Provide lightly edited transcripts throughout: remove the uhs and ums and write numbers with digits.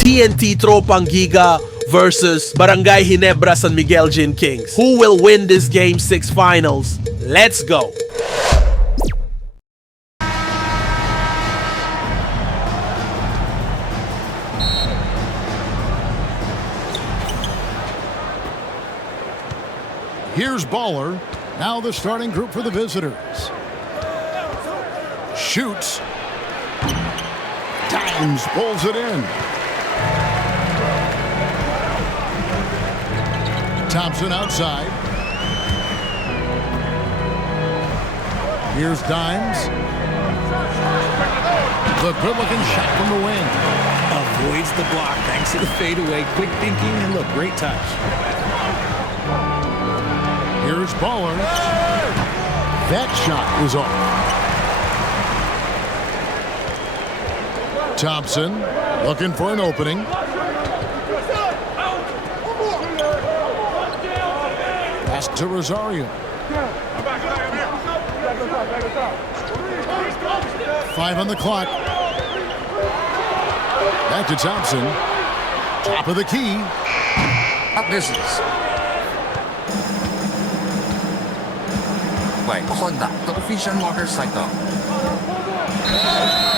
TNT Tropang Giga versus Barangay Ginebra San Miguel Gin Kings. Who will win this Game 6 finals? Let's go! Here's Baller. Now the starting group for the visitors. Shoots. Dimes pulls it in. Thompson outside. Here's Dimes. The good-looking shot from the wing. Avoids the block thanks to the fadeaway. Quick thinking and look, great touch. Here's Baller. That shot is off. Thompson looking for an opening. Pass to Rosario. 5 on the clock. Back to Thompson. Top of the key. This is conduct the official motorcycle.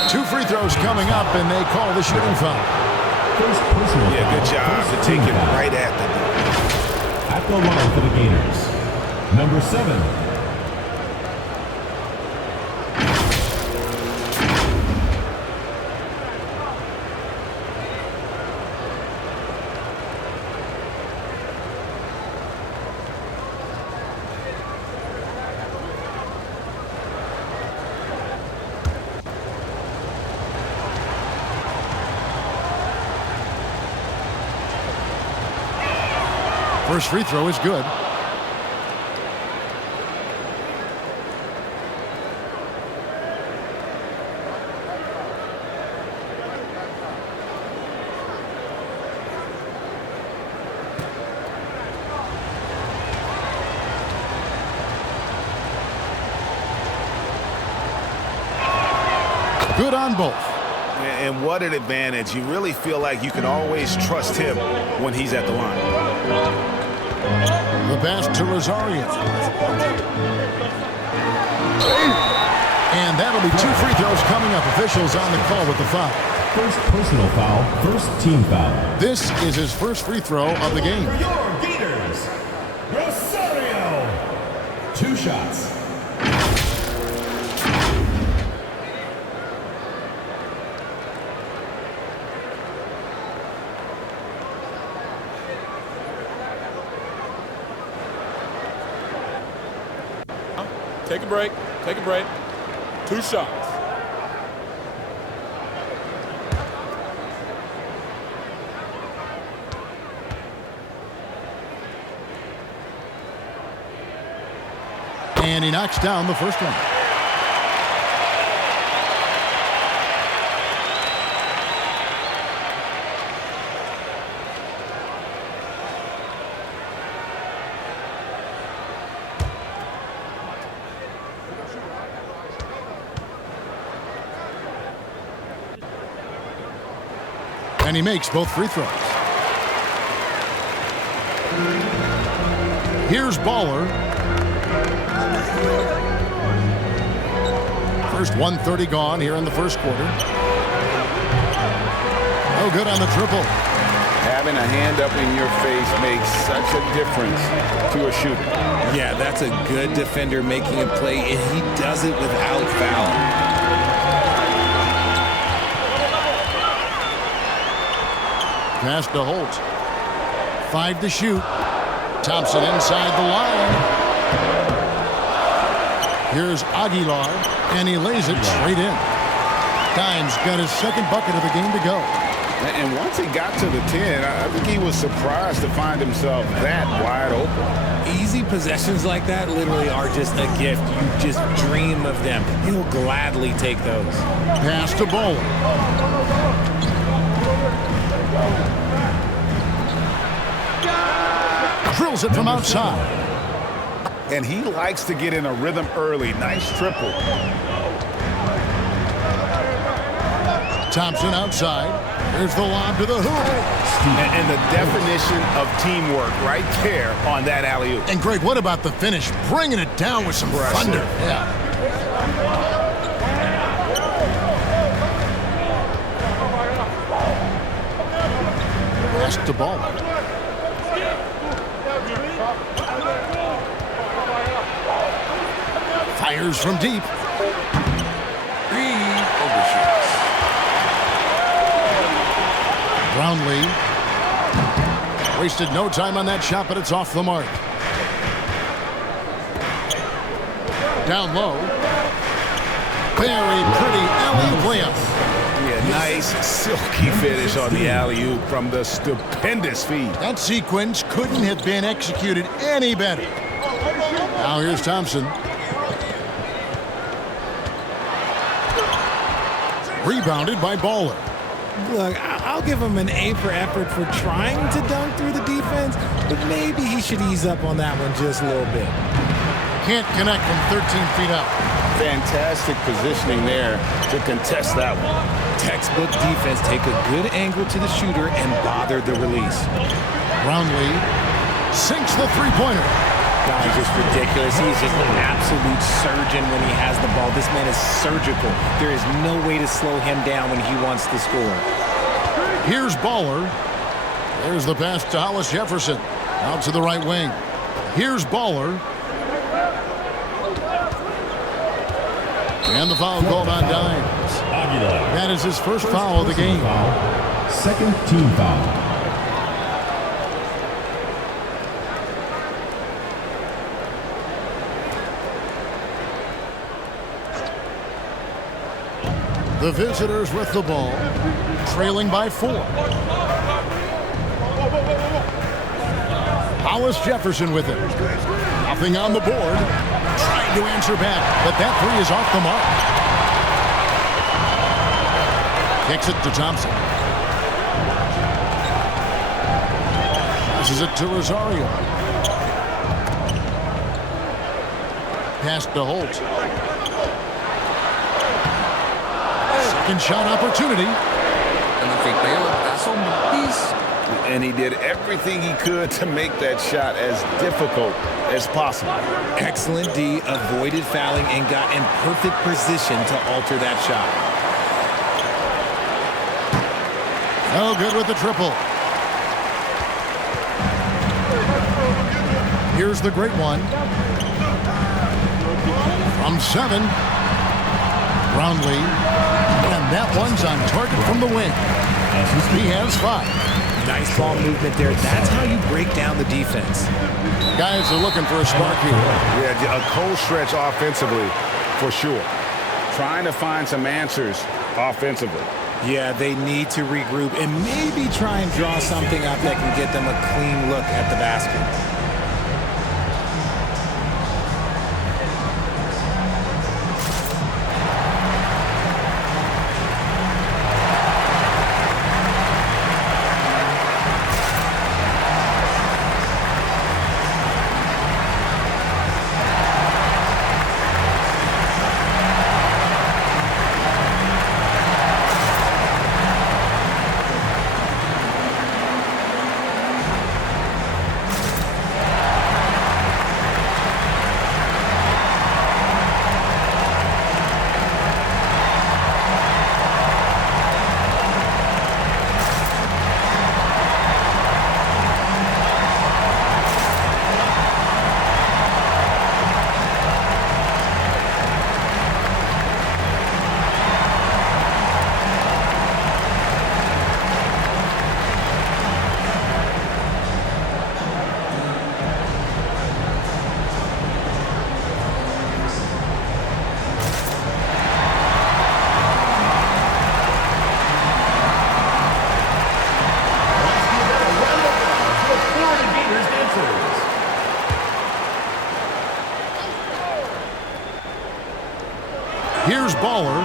2 free throws coming up, and they call the shooting foul. Yeah, good job to take it right at the door. At the line for the Gators, number 7. First free throw is good. Good on both. And what an advantage. You really feel like you can always trust him when he's at the line. The pass to Rosario. And that'll be 2 free throws coming up. Officials on the call with the foul. First personal foul, first team foul. This is his first free throw of the game. For your Gators, Rosario. 2 shots. Take a break. Take a break. 2 shots. And he knocks down the first one. And he makes both free throws. Here's Baller. First 1:30 gone here in the first quarter. No good on the triple. Having a hand up in your face makes such a difference to a shooter. Yeah, that's a good defender making a play, and he does it without fouling. Pass to Holt. 5 to shoot. Thompson inside the line. Here's Aguilar, and he lays it straight in. Dimes got his second bucket of the game to go. And once he got to the 10, I think he was surprised to find himself that wide open. Easy possessions like that literally are just a gift. You just dream of them. He'll gladly take those. Pass to Bowler. Drills it from outside. And he likes to get in a rhythm early. Nice triple. Thompson outside. Here's the lob to the hoop. And the definition of teamwork right there on that alley-oop. And Greg, what about the finish? Bringing it down with some thunder. Yeah. Pass the ball. Fires from deep. Brownlee. Wasted no time on that shot, but it's off the mark. Down low. Very pretty alley-oop layup. Yeah, nice, silky finish on the alley-oop from the stupendous feed. That sequence couldn't have been executed any better. Now here's Thompson. Rebounded by Baller. Look, I'll give him an A for effort for trying to dunk through the defense, but maybe he should ease up on that one just a little bit. Can't connect from 13 feet out. Fantastic positioning there to contest that one. Textbook defense, take a good angle to the shooter and bother the release. Brownlee sinks the three-pointer. Guys, just ridiculous. He's just an absolute surgeon when he has the ball. This man is surgical. There is no way to slow him down when he wants to score. Here's Baller. There's the pass to Hollis Jefferson. Out to the right wing. Here's Baller. And the foul called on Dimes. That is his first foul of the game. Second team foul. The visitors with the ball, trailing by 4. Hollis Jefferson with it. Nothing on the board. Trying to answer back, but that three is off the mark. Kicks it to Thompson. Passes it to Rosario. Pass to Holt. Second shot opportunity. And he did everything he could to make that shot as difficult as possible. Excellent D, avoided fouling and got in perfect position to alter that shot. No good with the triple. Here's the great one. From 7. Brownlee. And that one's on target from the wing. He has 5. Nice ball movement there. That's how you break down the defense. Guys are looking for a spark here. Yeah, a cold stretch offensively for sure. Trying to find some answers offensively. Yeah, they need to regroup and maybe try and draw something up that can get them a clean look at the basket. Here's Baller.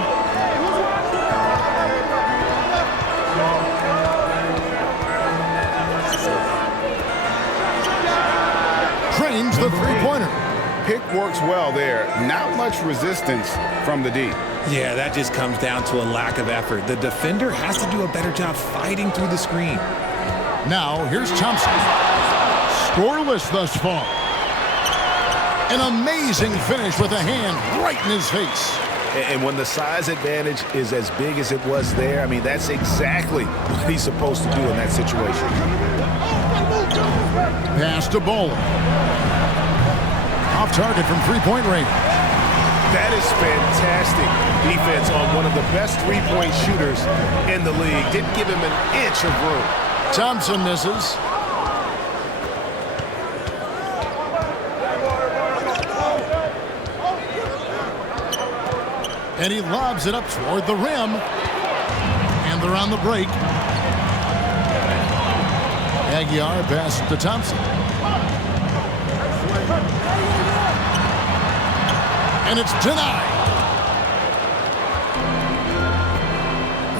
Trains the three-pointer. Pick works well there. Not much resistance from the D. Yeah, that just comes down to a lack of effort. The defender has to do a better job fighting through the screen. Now, here's Thompson. Scoreless thus far. An amazing finish with a hand right in his face. And when the size advantage is as big as it was there, I mean, that's exactly what he's supposed to do in that situation. Pass to Bowler. Off target from three-point range. That is fantastic defense on one of the best three-point shooters in the league. Didn't give him an inch of room. Thompson misses. And he lobs it up toward the rim. And they're on the break. Aguiar pass to Thompson. And it's denied.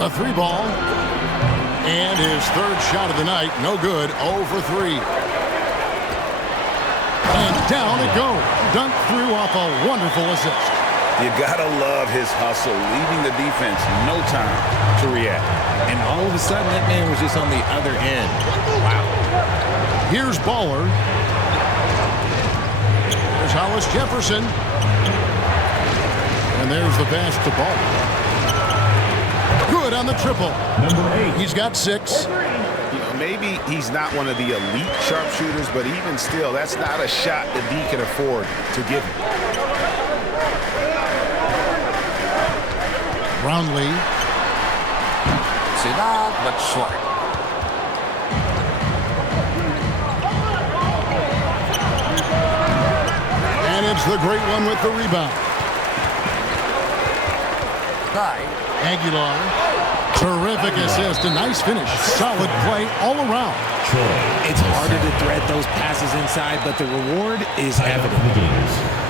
A three ball. And his third shot of the night. No good. 0 for 3. And down it goes. Dunked through off a wonderful assist. You gotta love his hustle, leaving the defense no time to react. And all of a sudden, that man was just on the other end. Wow. Here's Baller. There's Hollis Jefferson. And there's the pass to Baller. Good on the triple. Number 8. He's got 6. You know, maybe he's not one of the elite sharpshooters, but even still, that's not a shot that he can afford to give him. Brownlee. Sila, but short. And it's the great one with the rebound. Guy. Aguilar. Terrific assist. A nice finish. Solid play all around. It's harder to thread those passes inside, but the reward is evident. The Gators.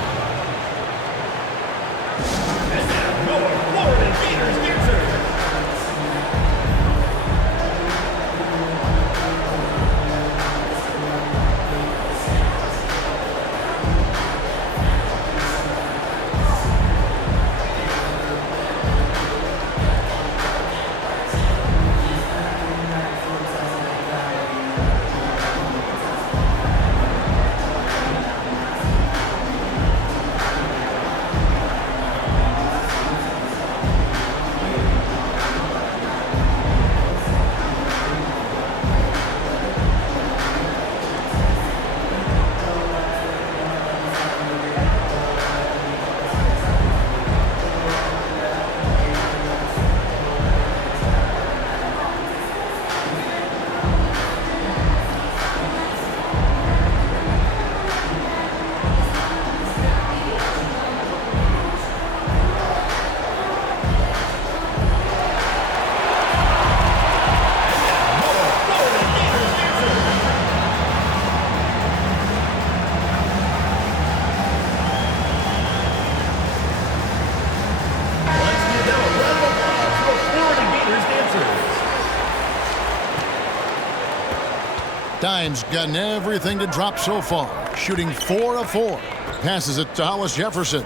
Dime's gotten everything to drop so far. Shooting 4 of 4. Passes it to Hollis Jefferson.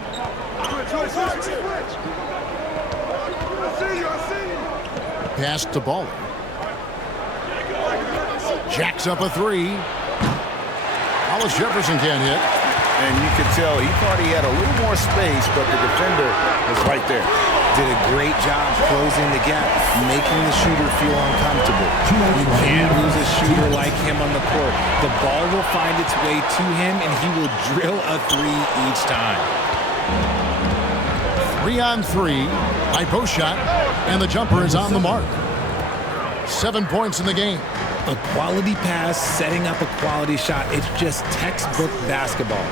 Pass to Baller. Jacks up a 3. Hollis Jefferson can't hit. And you could tell he thought he had a little more space, but the defender was right there. Did a great job closing the gap, making the shooter feel uncomfortable. You can't lose a shooter like him on the court. The ball will find its way to him, and he will drill a 3 each time. 3 on 3. High post shot. And the jumper is on the mark. 7 points in the game. A quality pass, setting up a quality shot. It's just textbook basketball.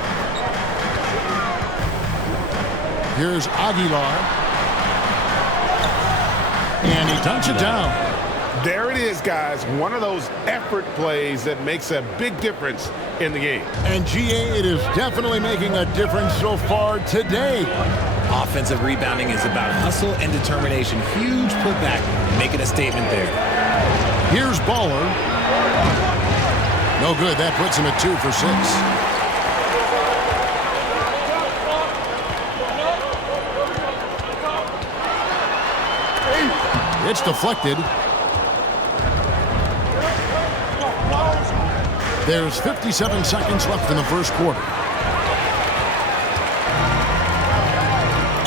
Here's Aguilar. And he dunks it down. There it is, guys. One of those effort plays that makes a big difference in the game. And GA, it is definitely making a difference so far today. Offensive rebounding is about hustle and determination. Huge putback, making a statement there. Here's Baller. No good. That puts him at 2 for 6. It's deflected. There's 57 seconds left in the first quarter.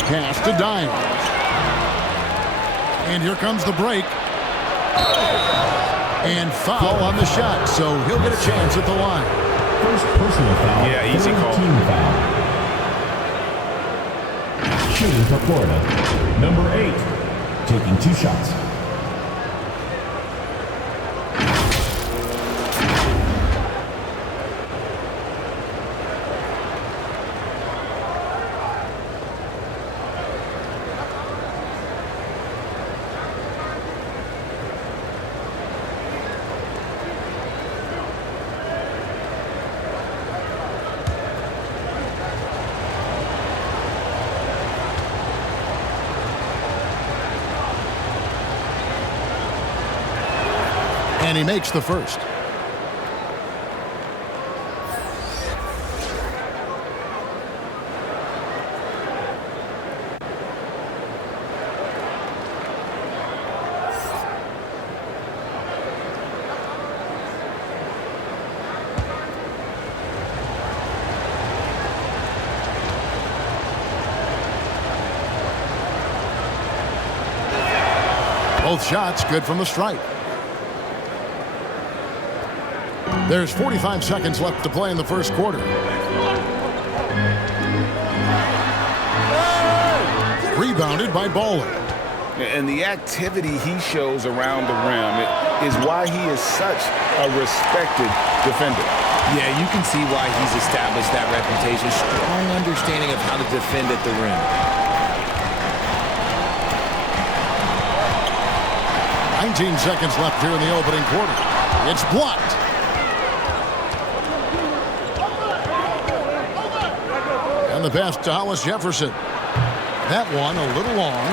Pass to Dimes. And here comes the break. And foul on the shot, so he'll get a chance at the line. First personal foul. Yeah, easy third call. Team foul. Shooting for Florida. Number 8. Taking 2 shots. And he makes the first. Both shots good from the stripe. There's 45 seconds left to play in the first quarter. Rebounded by Baller. And the activity he shows around the rim is why he is such a respected defender. Yeah, you can see why he's established that reputation. Strong understanding of how to defend at the rim. 19 seconds left here in the opening quarter. It's blocked. And the pass to Hollis Jefferson. That one a little long.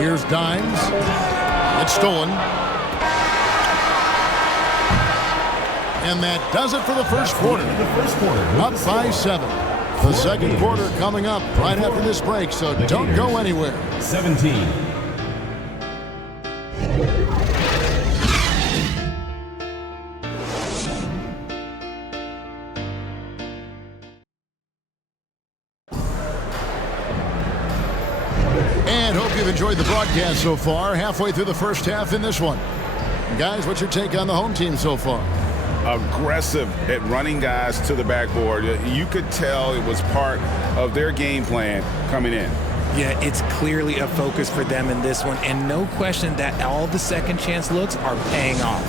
Here's Dimes. It's stolen. And that does it for the first quarter. Up by 7. The second quarter coming up right after this break, so don't go anywhere. 17. And hope you've enjoyed the broadcast so far. Halfway through the first half in this one. Guys, what's your take on the home team so far? Aggressive at running guys to the backboard. You could tell it was part of their game plan coming in. Yeah, it's clearly a focus for them in this one, and no question that all the second chance looks are paying off.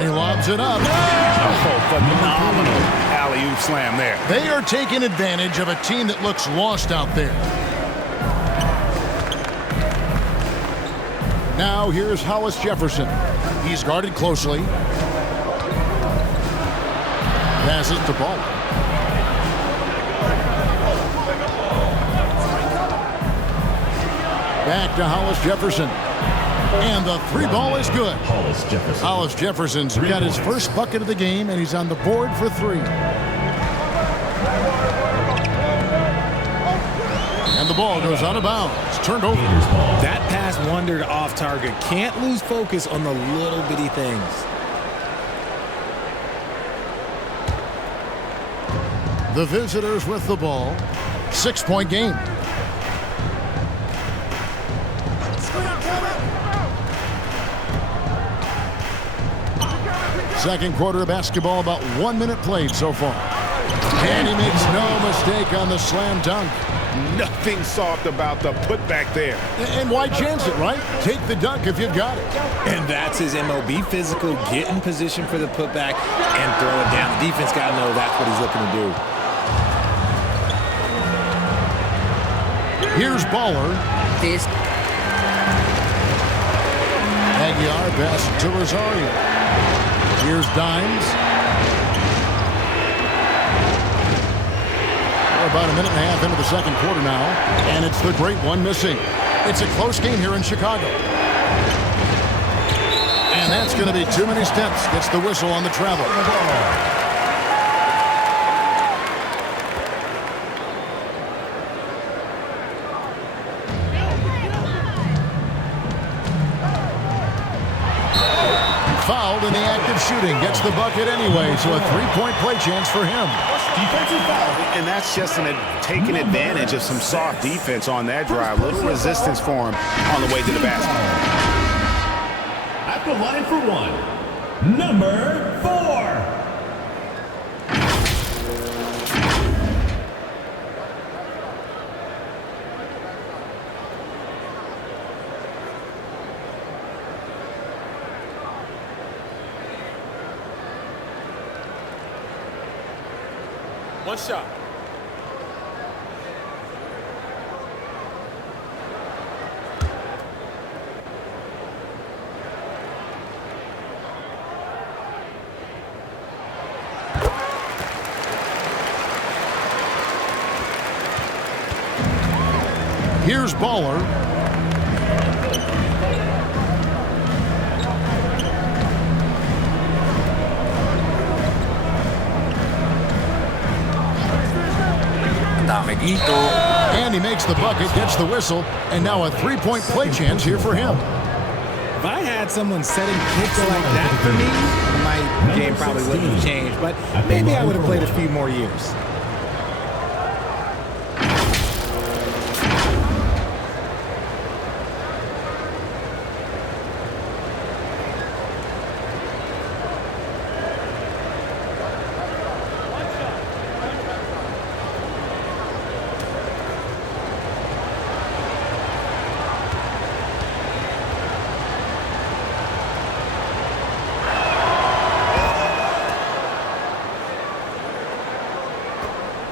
He lobs it up. Oh, phenomenal alley-oop slam there. They are taking advantage of a team that looks lost out there. Now here's Hollis Jefferson. He's guarded closely. Passes to Ball. Back to Hollis Jefferson. And the 3 ball is good. Hollis Jefferson's got his first bucket of the game, and he's on the board for 3. And the ball goes out of bounds. It's turned over. That pass wandered off target. Can't lose focus on the little bitty things. The visitors with the ball. 6-point game. Second quarter of basketball, about 1 minute played so far. And he makes no mistake on the slam dunk. Nothing soft about the putback there. And why chance it, right? Take the dunk if you've got it. And that's his MO. Be physical, get in position for the putback, and throw it down. The defense got to know that's what he's looking to do. Here's Baller. Aguiar pass to Rosario. Here's Dimes. We're about a minute and a half into the second quarter now, and it's the great one missing. It's a close game here in Chicago. And And that's going to be too many steps. Gets the whistle on the travel. Fouled in the act of shooting. Gets the bucket anyway, so a three-point play chance for him. Defensive foul. And that's just taking advantage of some soft defense on that drive. Little resistance for him on the way to the basket. At the line for one, number 4. One shot. Here's Baller. Dami dito. And he makes the bucket, gets the whistle, and now a three-point play chance here for him. If I had someone setting kicks like that for me, my game probably wouldn't have changed, but maybe I would have played a few more years.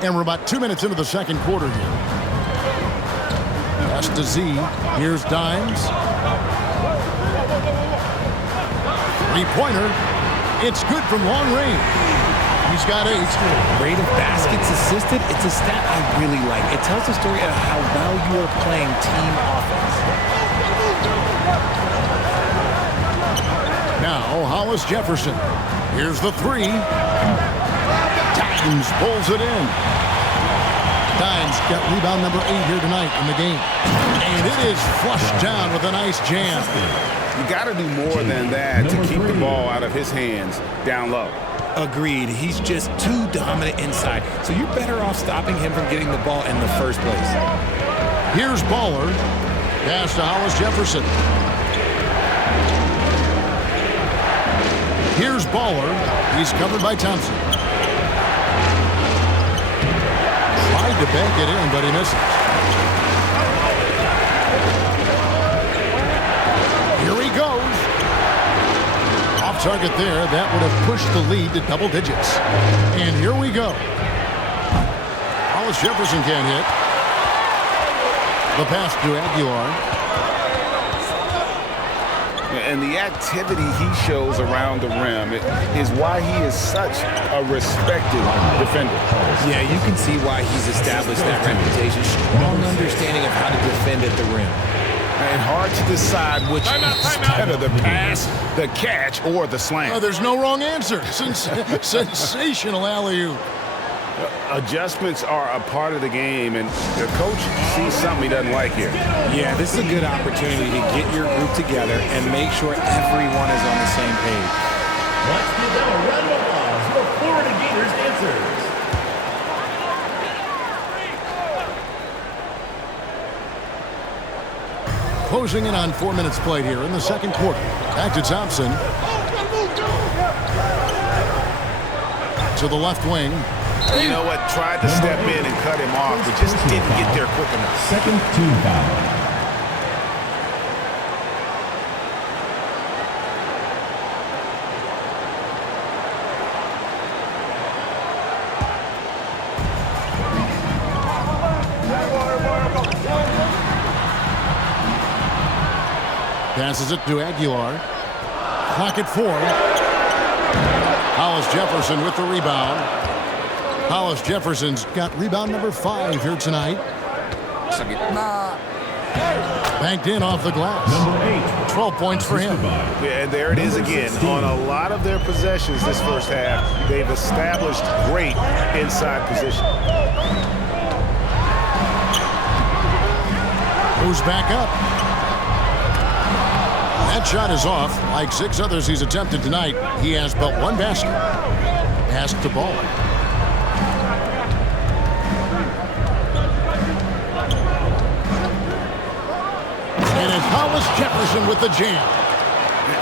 And we're about 2 minutes into the second quarter here. Pass to Z. Here's Dimes. Three-pointer. It's good from long range. He's got 8. Rate of baskets assisted, it's a stat I really like. It tells the story of how well you are playing team offense. Now, Hollis Jefferson. Here's the 3. Dimes pulls it in. Dimes got rebound number 8 here tonight in the game. And it is flushed down with a nice jam. You got to do more than that to keep the ball out of his hands down low. Agreed. He's just too dominant inside. So you're better off stopping him from getting the ball in the first place. Here's Baller. Pass to Hollis Jefferson. Here's Baller. He's covered by Thompson. Tried to bank it in, but he misses. Here he goes. Off target there. That would have pushed the lead to double digits. And here we go. Hollis Jefferson can't hit. The pass to Aguilar. And the activity he shows around the rim is why he is such a respected defender. Yeah, you can see why he's established that reputation. Strong understanding of how to defend at the rim. And hard to decide which is better, the pass, the catch, or the slam. Oh, there's no wrong answer. Sensational alley-oop. Adjustments are a part of the game, and the coach sees something he doesn't like here. Yeah, this is a good opportunity to get your group together and make sure everyone is on the same page. Let's give them a round of applause for Florida Gators answers. Closing in on 4 minutes played here in the second quarter. Back to Thompson. To the left wing. You know what? Tried to step in and cut him off, but just didn't get there quick enough. Second team foul. Passes it to Aguilar. Clock at 4. Hollis Jefferson with the rebound. Hollis Jefferson's got rebound number 5 here tonight. Sa gitna. Banked in off the glass. Number 8. 12 points for him. Yeah, and there it is again. On a lot of their possessions this first half, they've established great inside position. Moves back up. That shot is off. Like 6 others he's attempted tonight, he has but one basket. Passed the ball. And it's Thomas Jefferson with the jam.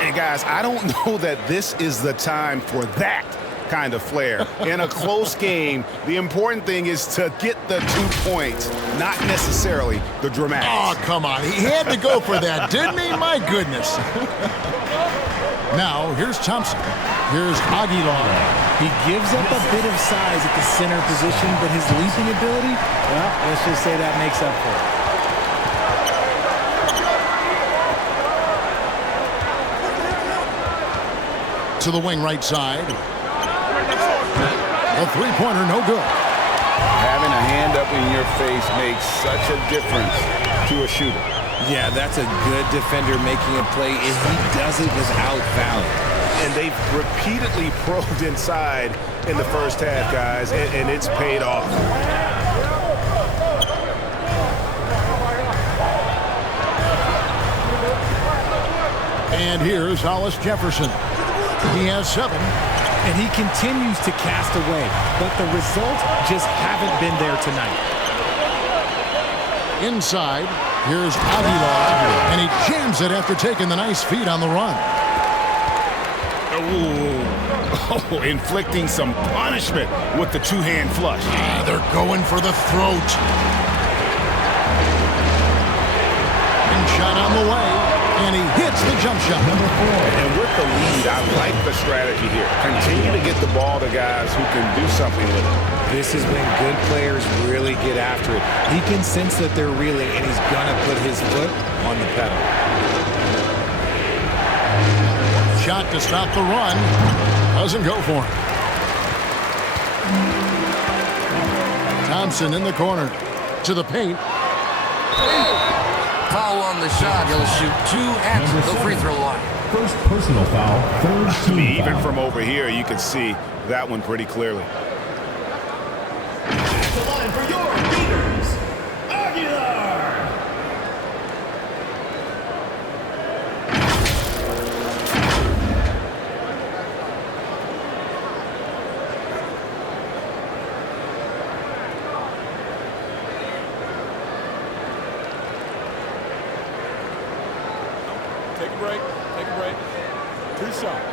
And guys, I don't know that this is the time for that kind of flair. In a close game, the important thing is to get the 2 points, not necessarily the dramatics. Oh, come on. He had to go for that, didn't he? My goodness. Now, here's Thompson. Here's Aguilar. He gives up a bit of size at the center position, but his leaping ability, well, let's just say that makes up for it. To the wing right side. A three-pointer, no good. Having a hand up in your face makes such a difference to a shooter. Yeah, that's a good defender making a play, and he does it without fouling. And they've repeatedly probed inside in the first half, guys, and it's paid off. And here's Hollis Jefferson. He has 7. And he continues to cast away, but the results just haven't been there tonight. Inside, here's Aguilar, and he jams it after taking the nice feed on the run. Oh, inflicting some punishment with the two-hand flush. They're going for the throat. And shot on the way, and he hits the jump shot. Number 4. And with the lead, I like the strategy here. Continue to get the ball to guys who can do something with it. This is when good players really get after it. He can sense that they're reeling, and he's going to put his foot on the pedal. Shot to stop the run. Doesn't go for him. Thompson in the corner. To the paint. Foul on the shot. He'll shoot 2 at the free throw line. First personal foul. Third team Even foul. from over here, you can see that one pretty clearly. At the line for your Beaters, Aguilar. Take a break. Take a break. 2 shots.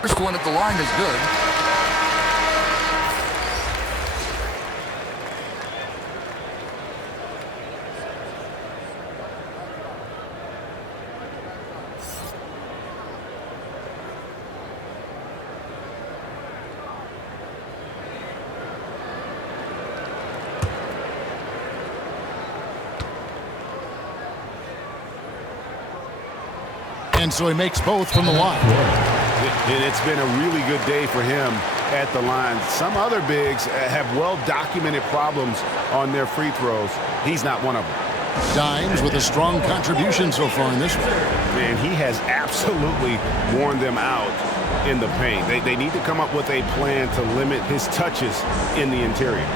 First one at the line is good. And so he makes both from the line. And it's been a really good day for him at the line. Some other bigs have well-documented problems on their free throws. He's not one of them. Dimes with a strong contribution so far in this one. And he has absolutely worn them out in the paint. They need to come up with a plan to limit his touches in the interior.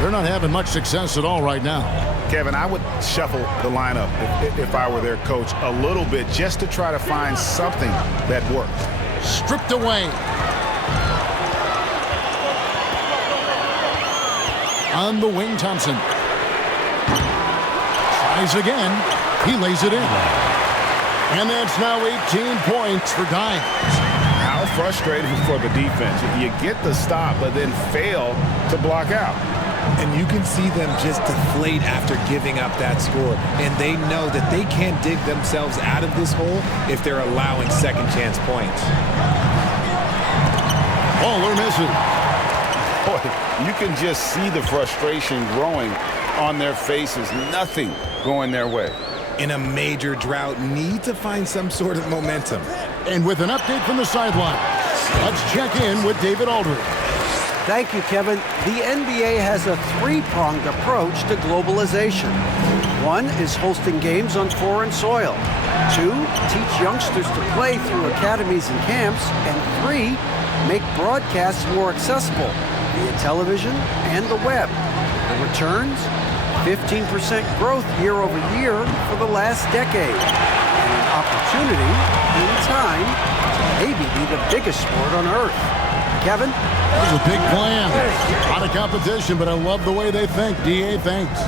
They're not having much success at all right now. Kevin, I would shuffle the lineup if I were their coach a little bit just to try to find something that works. Stripped away. On the wing, Thompson. Tries again. He lays it in. And that's now 18 points for Dimes. How frustrating for the defense. You get the stop, but then fail to block out. And you can see them just deflate after giving up that score. And they know that they can't dig themselves out of this hole if they're allowing second chance points. Baller misses. Boy, you can just see the frustration growing on their faces. Nothing going their way. In a major drought, need to find some sort of momentum. And with an update from the sideline, let's check in with David Aldridge. Thank you, Kevin. The NBA has a three-pronged approach to globalization. One is hosting games on foreign soil. Two, teach youngsters to play through academies and camps. And three, make broadcasts more accessible via television and the web. The returns? 15% growth year over year for the last decade. And an opportunity, in time, to maybe be the biggest sport on earth. Kevin? That was a big plan. A lot of competition, but I love the way they think. DA thanks.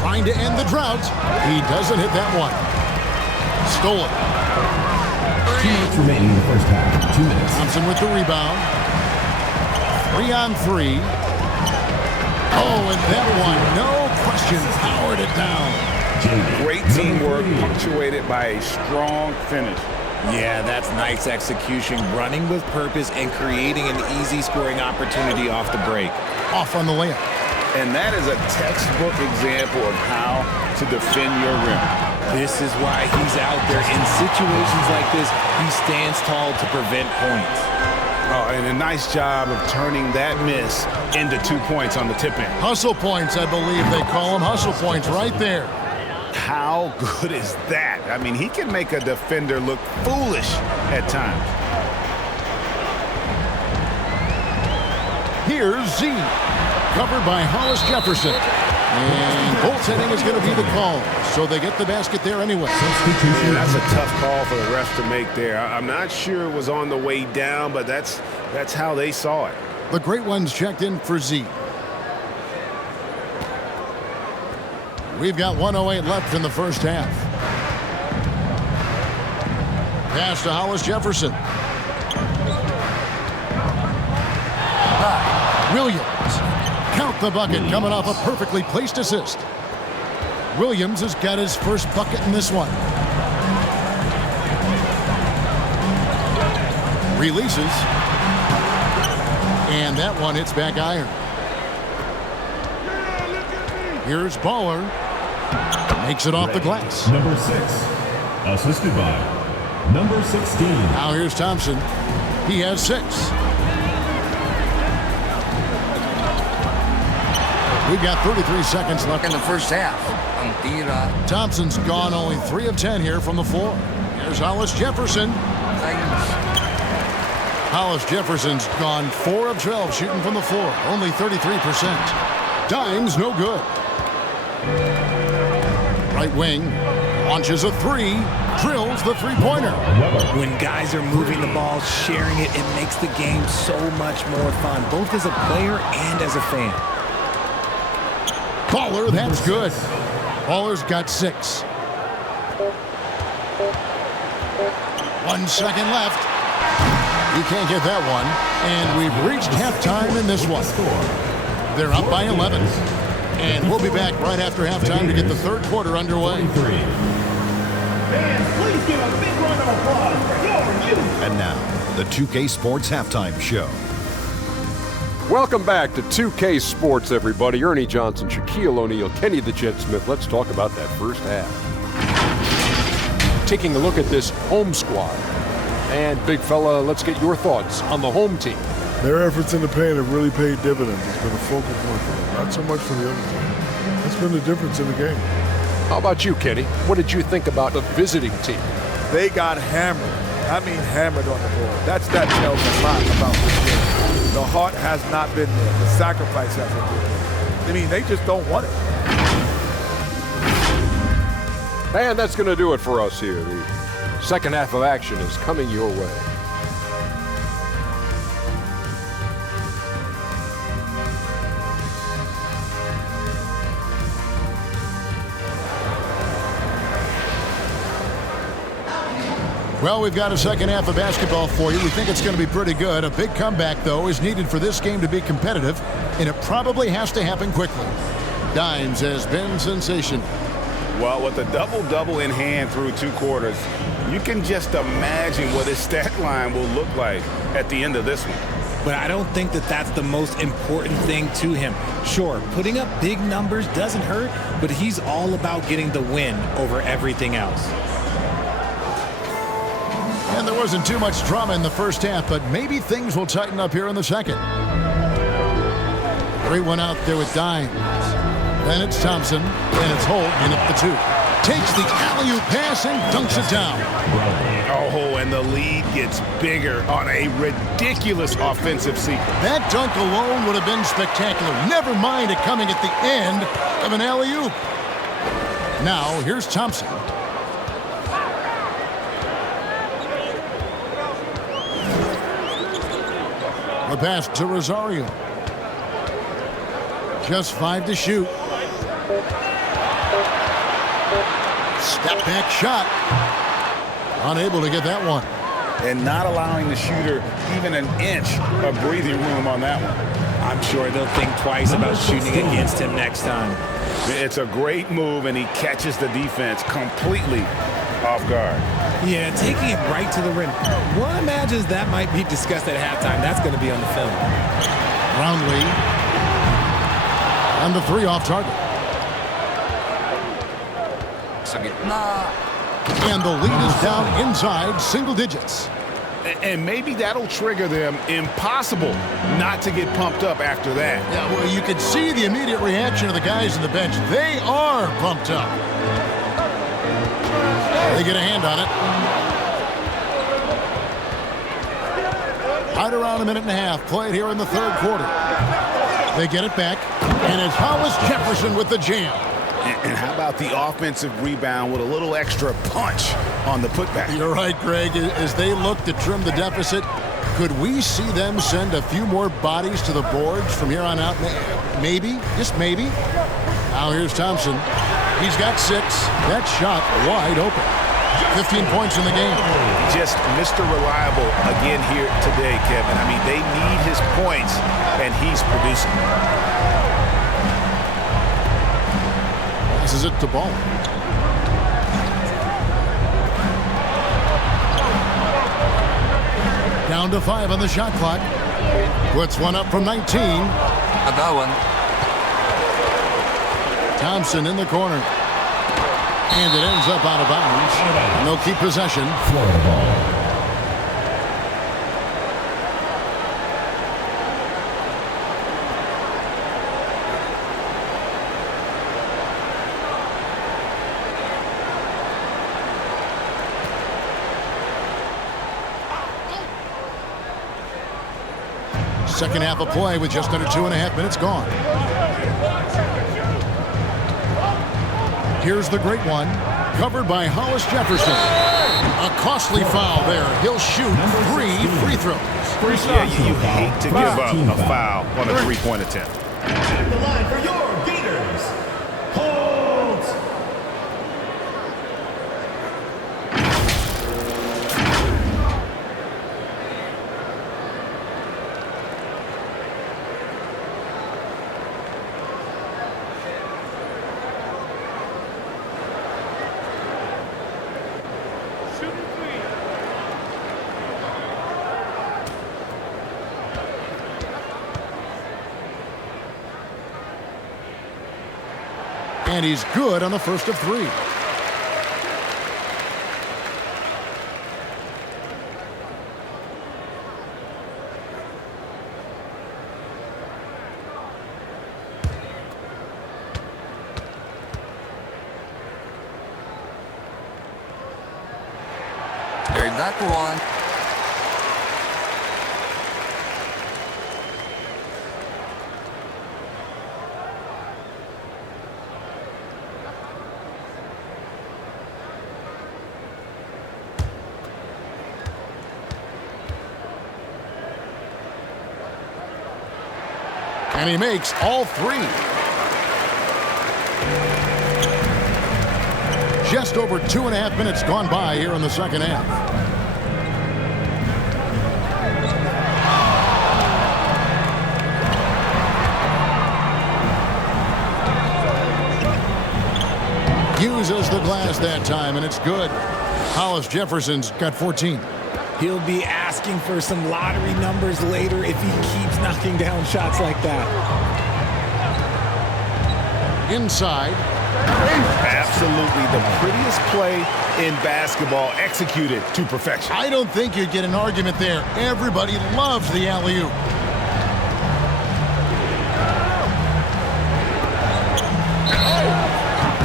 Trying to end the drought. He doesn't hit that one. Stole it. 2 minutes remaining in the first half. 2 minutes. Thompson with the rebound. 3 on 3. Oh, and that one, no question, powered it down. Great teamwork punctuated by a strong finish. Yeah, that's nice execution, running with purpose and creating an easy scoring opportunity off the break. Off on the layup. And that is a textbook example of how to defend your rim. This is why he's out there. In situations like this, he stands tall to prevent points. Oh, and a nice job of turning that miss into 2 points on the tip end. Hustle points, I believe they call them. Hustle points right there. How good is that? I mean, he can make a defender look foolish at times. Here's Z. Covered by Hollis Jefferson. And goaltending is going to be the call. So they get the basket there anyway. Yeah, that's a tough call for the ref to make there. I'm not sure it was on the way down, but that's how they saw it. The great ones checked in for Z. We've got 1:08 left in the first half. Pass to Hollis Jefferson. Williams. Count the bucket coming off a perfectly placed assist. Williams has got his first bucket in this one. Releases. And that one hits back iron. Here's Baller. Makes it off the glass. Number 6. Assisted by number 16. Now here's Thompson. He has 6. We've got 33 seconds left In the first half. Ang tira. Thompson's gone only 3 of 10 here from the floor. Here's Hollis Jefferson. Hollis Jefferson's gone 4 of 12 shooting from the floor. Only 33%. Dime's no good. Right wing. Launches a 3. Drills the three-pointer. When guys are moving the ball, sharing it, it makes the game so much more fun, both as a player and as a fan. Baller, that's good. Baller's got 6. 1 second left. You can't get that one. And we've reached halftime in this one. They're up by 11. And we'll be back right after halftime to get the third quarter underway. Fans, please give a big round of applause for your youth. And now, the 2K Sports Halftime Show. Welcome back to 2K Sports, everybody. Ernie Johnson, Shaquille O'Neal, Kenny the Jet Smith. Let's talk about that first half. Taking a look at this home squad. And, big fella, let's get your thoughts on the home team. Their efforts in the paint have really paid dividends. It's been a focal point for them, not so much for the other team. That's been the difference in the game. How about you, Kenny? What did you think about the visiting team? They got hammered. I mean hammered on the board. That tells a lot about this game. The heart has not been there. The sacrifice hasn't been there. I mean, they just don't want it. And that's going to do it for us here. The second half of action is coming your way. Well, we've got a second half of basketball for you. We think it's going to be pretty good. A big comeback, though, is needed for this game to be competitive, and it probably has to happen quickly. Dimes has been sensational. Well, with a double-double in hand through 2 quarters, you can just imagine what his stat line will look like at the end of this one. But I don't think that that's the most important thing to him. Sure, putting up big numbers doesn't hurt, but he's all about getting the win over everything else. And there wasn't too much drama in the first half, but maybe things will tighten up here in the second. Great one out there with Dimes. Then it's Thompson, and it's Holt in at the 2. Takes the alley-oop pass and dunks it down. Oh, and the lead gets bigger on a ridiculous offensive sequence. That dunk alone would have been spectacular. Never mind it coming at the end of an alley-oop. Now, here's Thompson. The pass to Rosario. Just 5 to shoot. Step back shot. Unable to get that one. And not allowing the shooter even an inch of breathing room on that one. I'm sure they'll think twice about shooting against him next time. It's a great move, and he catches the defense completely off guard. Yeah, taking it right to the rim. One imagines that might be discussed at halftime. That's going to be on the film. Brownlee. And the 3 off target. And the lead is down inside single digits. And maybe that'll trigger them. Impossible not to get pumped up after that. Yeah, well, you can see the immediate reaction of the guys on the bench. They are pumped up. They get a hand on it. Right around a minute and a half played here in the 3rd quarter. They get it back, and it's Hollis Jefferson with the jam. And how about the offensive rebound with a little extra punch on the putback? You're right, Greg. As they look to trim the deficit, could we see them send a few more bodies to the boards from here on out? Maybe, just maybe. Now here's Thompson. He's got 6. That shot wide open. 15 points in the game. Just Mr. Reliable again here today, Kevin. I mean, they need his points, and he's producing. Passes it to Ball. Down to 5 on the shot clock. Puts one up from 19. That one. Thompson in the corner. And it ends up out of bounds. And they'll keep possession. Florida ball. Second half of play with just under 2.5 minutes gone. Here's the great one. Covered by Hollis Jefferson. A costly foul there. He'll shoot 3 free throws. Yeah, you hate to give up a foul on a 3-point attempt. At the line for your Gators, Holt. And he's good on the first of 3. There's that one. And he makes all 3. Just over 2.5 minutes gone by here in the second half. uses the glass that time, and it's good. Hollis Jefferson's got 14. He'll be asking for some lottery numbers later if he keeps knocking down shots like that. Inside. Absolutely the prettiest play in basketball, executed to perfection. I don't think you'd get an argument there. Everybody loves the alley-oop.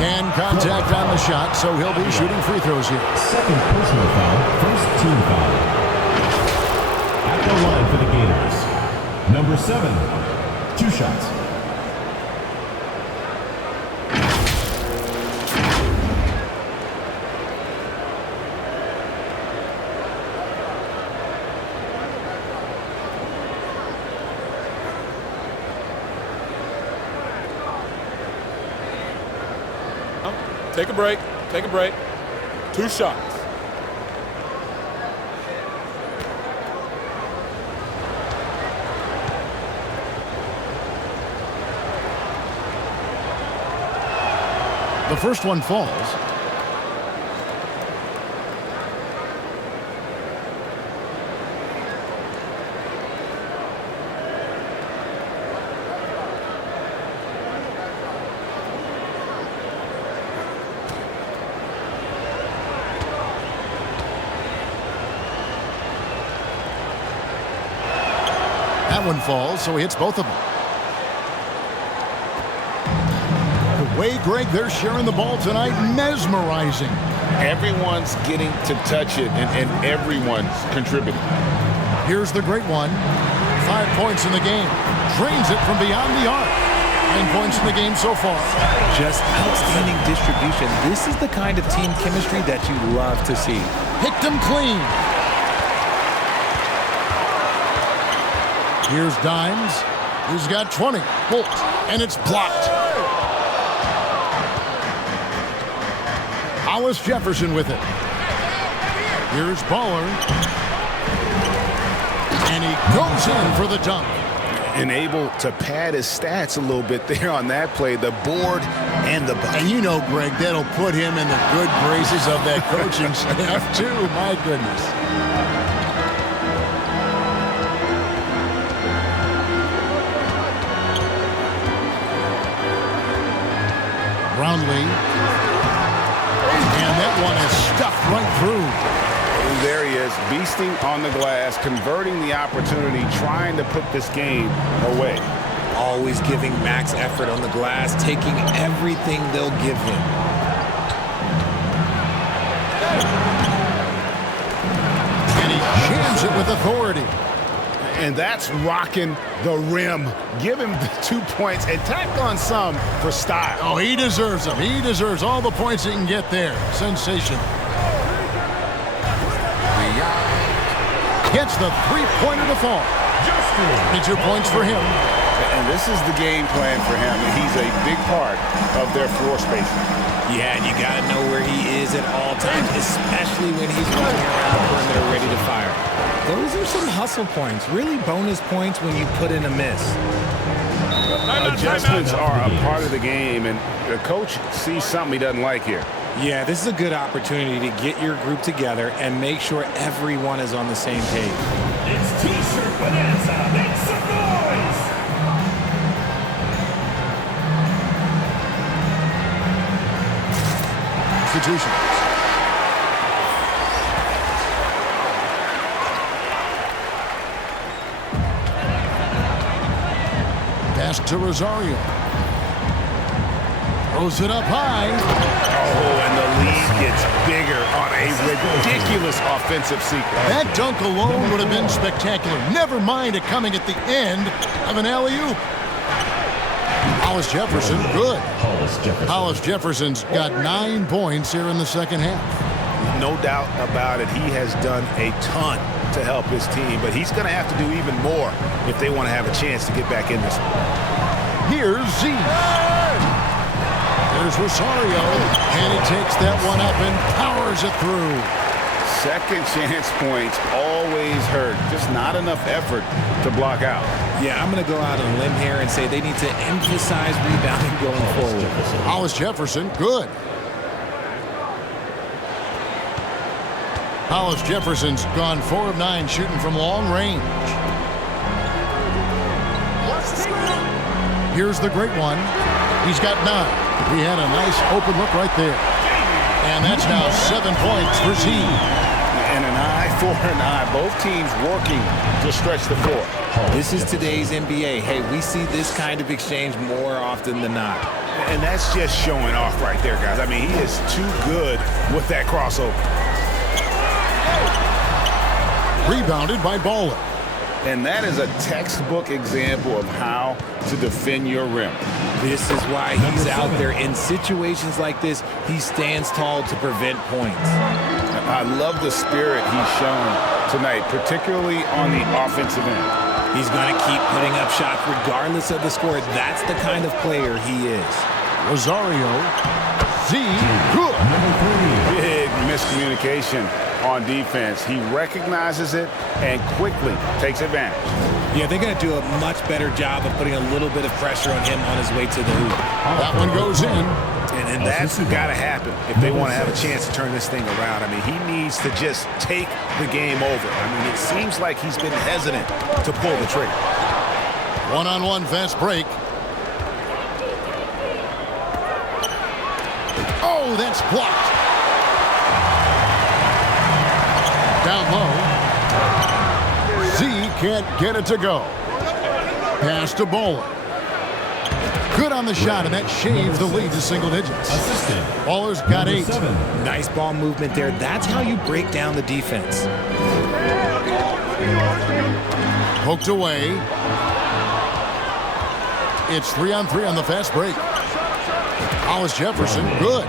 And contact on the shot, so he'll be shooting free throws here. Second personal foul, first team foul. At the line for the Gators, number 7, 2 shots. Take a break. Take a break. 2 shots. The first one falls. That one falls, so he hits both of them. The way, Greg, they're sharing the ball tonight, mesmerizing. Everyone's getting to touch it, and everyone's contributing. Here's the great one. 5 points in the game. Drains it from beyond the arc. 9 points in the game so far. Just outstanding distribution. This is the kind of team chemistry that you love to see. Picked him clean. Here's Dimes. He's got 20. Bolt. And it's blocked. Hollis Jefferson with it. Here's Baller. And he goes in for the dunk. And able to pad his stats a little bit there on that play. The board and the bucket. And you know, Greg, that'll put him in the good graces of that coaching staff, too. My goodness. Brownlee. And that one is stuffed right through. And there he is, beasting on the glass, converting the opportunity, trying to put this game away. Always giving max effort on the glass, taking everything they'll give him. And he jams it with authority. And that's rocking the rim. Give him the 2 points and tack on some for style. Oh, he deserves them. He deserves all the points he can get there. Sensational. Gets the three-pointer to fall. It's your points for him. And this is the game plan for him. He's a big part of their floor spacing. Yeah, and you got to know where he is at all times, especially when he's running around the perimeter ready to fire. Those are some hustle points, really bonus points when you put in a miss. Adjustments are a part of the game, and the coach sees something he doesn't like here. Yeah, this is a good opportunity to get your group together and make sure everyone is on the same page. It's T-shirt Bonanza. Make some noise! Substitutions. Pass to Rosario. Throws it up high. Oh, and the lead gets bigger on a ridiculous offensive sequence. That dunk alone would have been spectacular. Never mind it coming at the end of an alley-oop. Hollis Jefferson, good. Hollis Jefferson's got 9 points here in the second half. No doubt about it. He has done a ton to help his team, but he's going to have to do even more if they want to have a chance to get back in this one. Here's Z. There's Rosario, and he takes that one up and powers it through. Second chance points always hurt. Just not enough effort to block out. Yeah, I'm going to go out on a limb here and say they need to emphasize rebounding going forward. Hollis Jefferson, good. Hollis Jefferson's gone 4 of 9 shooting from long range. Here's the great one. He's got 9. He had a nice open look right there. And that's now 7 points for Z. And an eye for an eye. Both teams working to stretch the floor. This is today's NBA. Hey, we see this kind of exchange more often than not. And that's just showing off right there, guys. I mean, he is too good with that crossover. Rebounded by Baller. And that is a textbook example of how to defend your rim. This is why he's out there. In situations like this, he stands tall to prevent points. I love the spirit he's shown tonight, particularly on the offensive end. He's going to keep putting up shots regardless of the score. That's the kind of player he is. Rosario. Z. Good. Big miscommunication on defense. He recognizes it and quickly takes advantage. Yeah, they're going to do a much better job of putting a little bit of pressure on him on his way to the hoop. That one goes in. And that's got to happen if they want to have a chance to turn this thing around. I mean, he needs to just take the game over. I mean, it seems like he's been hesitant to pull the trigger. One-on-one fast break. Oh, that's blocked. Down low. Z can't get it to go. Pass to Bowler. Good on the shot, and that shaves the lead to single digits. Baller's got 8. Nice ball movement there. That's how you break down the defense. Poked away. It's 3-on-3 on the fast break. Hollis Jefferson, good.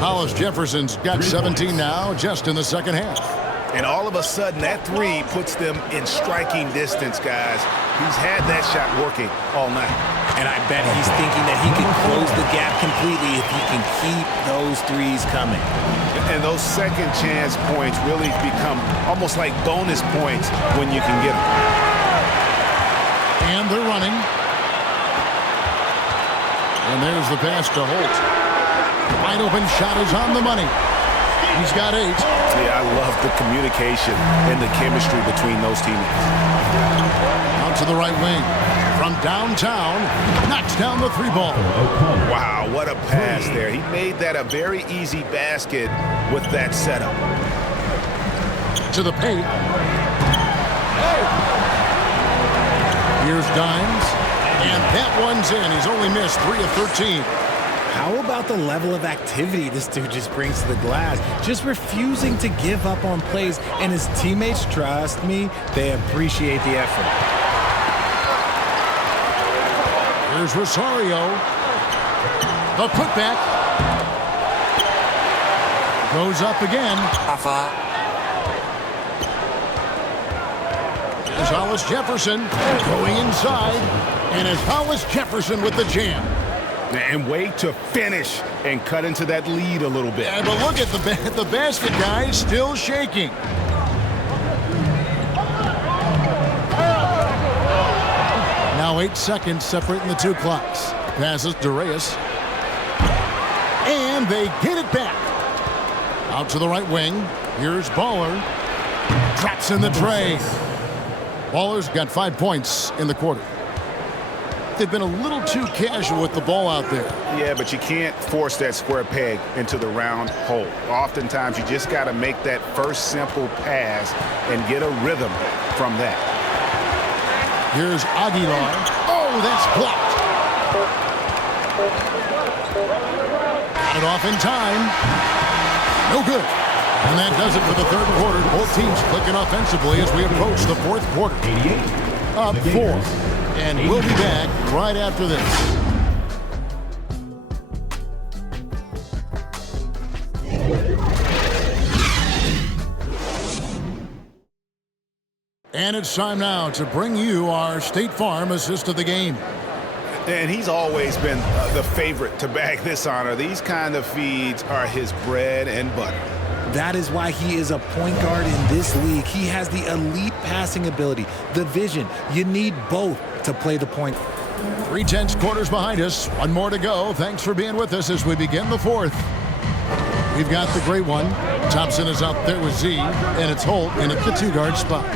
Hollis Jefferson's got 17 now, just in the second half. And all of a sudden, that 3 puts them in striking distance, guys. He's had that shot working all night. And I bet he's thinking that he can close the gap completely if he can keep those 3s coming. And those second chance points really become almost like bonus points when you can get them. And they're running. And there's the pass to Holt. Wide open shot is on the money. He's got 8. Yeah, I love the communication and the chemistry between those teammates. Out to the right wing. From downtown, knocks down the 3-ball. Wow, what a pass there. He made that a very easy basket with that setup. To the paint. Here's Dimes. And that one's in. He's only missed 3 of 13. How about the level of activity this dude just brings to the glass? Just refusing to give up on plays, and his teammates, trust me, they appreciate the effort. Here's Rosario. The putback. Goes up again. There's Hollis Jefferson going inside. And it's Hollis Jefferson with the jam. And way to finish and cut into that lead a little bit. Yeah, but look at the basket, guys, still shaking. Now 8 seconds separating the 2 clocks. Passes to Reyes. And they get it back. Out to the right wing. Here's Baller. Drops in the tray. Baller's got 5 points in the quarter. They've been a little too casual with the ball out there. Yeah, but you can't force that square peg into the round hole. Oftentimes, you just got to make that first simple pass and get a rhythm from that. Here's Aguilar. Oh, that's blocked. Got it off in time. No good. And that does it for the third quarter. Both teams clicking offensively as we approach the fourth quarter. 88. Up 4. And we'll be back right after this. And it's time now to bring you our State Farm assist of the game. And he's always been the favorite to bag this honor. These kind of feeds are his bread and butter. That is why he is a point guard in this league. He has the elite passing ability, the vision. You need both to play the point. 3 tenths quarters behind us. 1 more to go. Thanks for being with us as we begin the fourth. We've got the great one. Thompson is out there with Z, and it's Holt in at the 2-guard spot.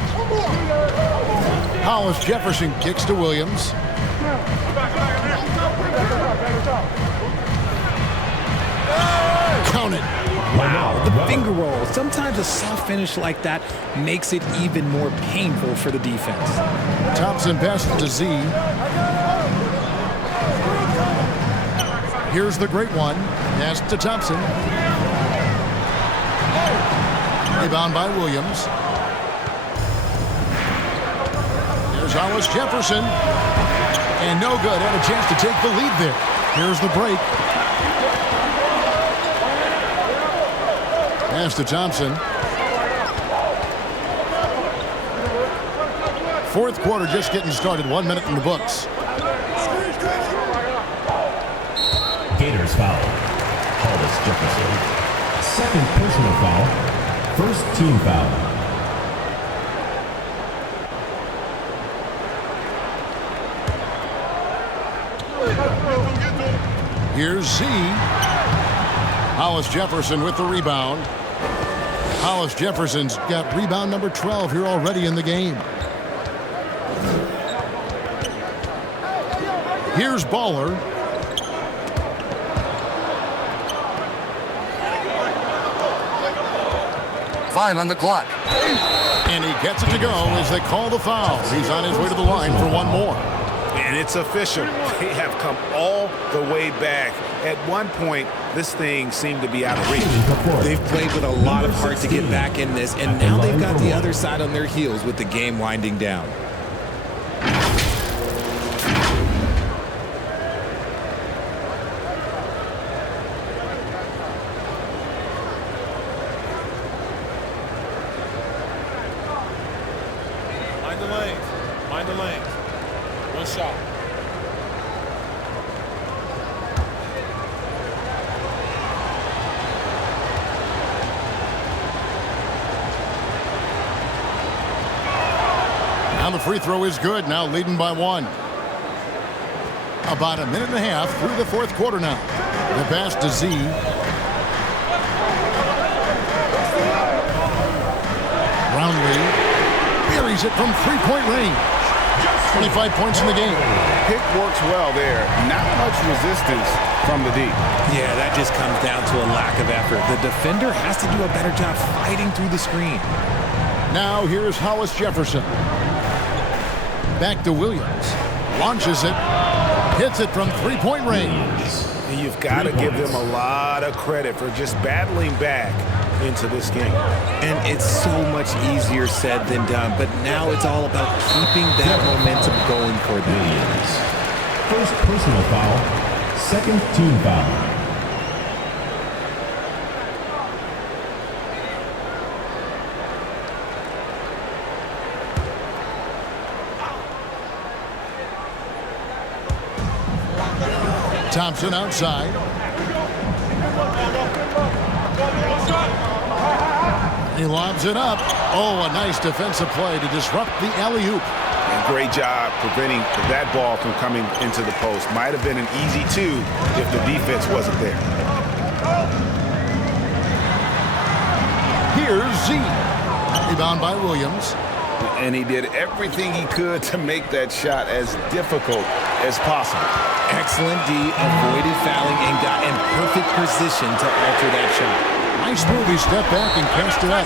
Hollis Jefferson kicks to Williams. Count it. Wow, the finger roll. Sometimes a soft finish like that makes it even more painful for the defense. Thompson passes to Z. Here's the great one. Pass to Thompson. Rebound by Williams. Here's Hollis Jefferson. And no good. Had a chance to take the lead there. Here's the break. Pass to Thompson. Fourth quarter just getting started. 1 minute in the books. Gators foul. Hollis Jefferson. Second personal foul. First team foul. Here's Z. Hollis Jefferson with the rebound. Hollis Jefferson's got rebound number 12 here already in the game. Here's Baller. Five on the clock. And he gets it to go as they call the foul. He's on his way to the line for one more. And it's official. They have come all the way back. At one point, this thing seemed to be out of reach. They've played with a lot of heart to get back in this, and now they've got the other side on their heels with the game winding down. Mind the lanes. Mind the lanes. One shot. Now the free throw is good. Now leading by one. About a minute and a half through the fourth quarter now. The pass to Z. Brownlee buries it from three-point range. 25 points in the game. Pick works well there. Not much resistance from the D. Yeah, that just comes down to a lack of effort. The defender has to do a better job fighting through the screen. Now here's Hollis Jefferson. Back to Williams. Launches it. Hits it from three-point range. You've got to give them a lot of credit for just battling back into this game. And it's so much easier said than done, but now it's all about keeping that momentum going for them. First personal foul. Second team foul. Thompson outside. He lobs it up. Oh, a nice defensive play to disrupt the alley-oop. And great job preventing that ball from coming into the post. Might have been an easy two if the defense wasn't there. Here's Z. Rebound by Williams. And he did everything he could to make that shot as difficult as possible. Excellent D, avoided fouling and got in perfect position to alter that shot. Nice move. He stepped back and cast it up.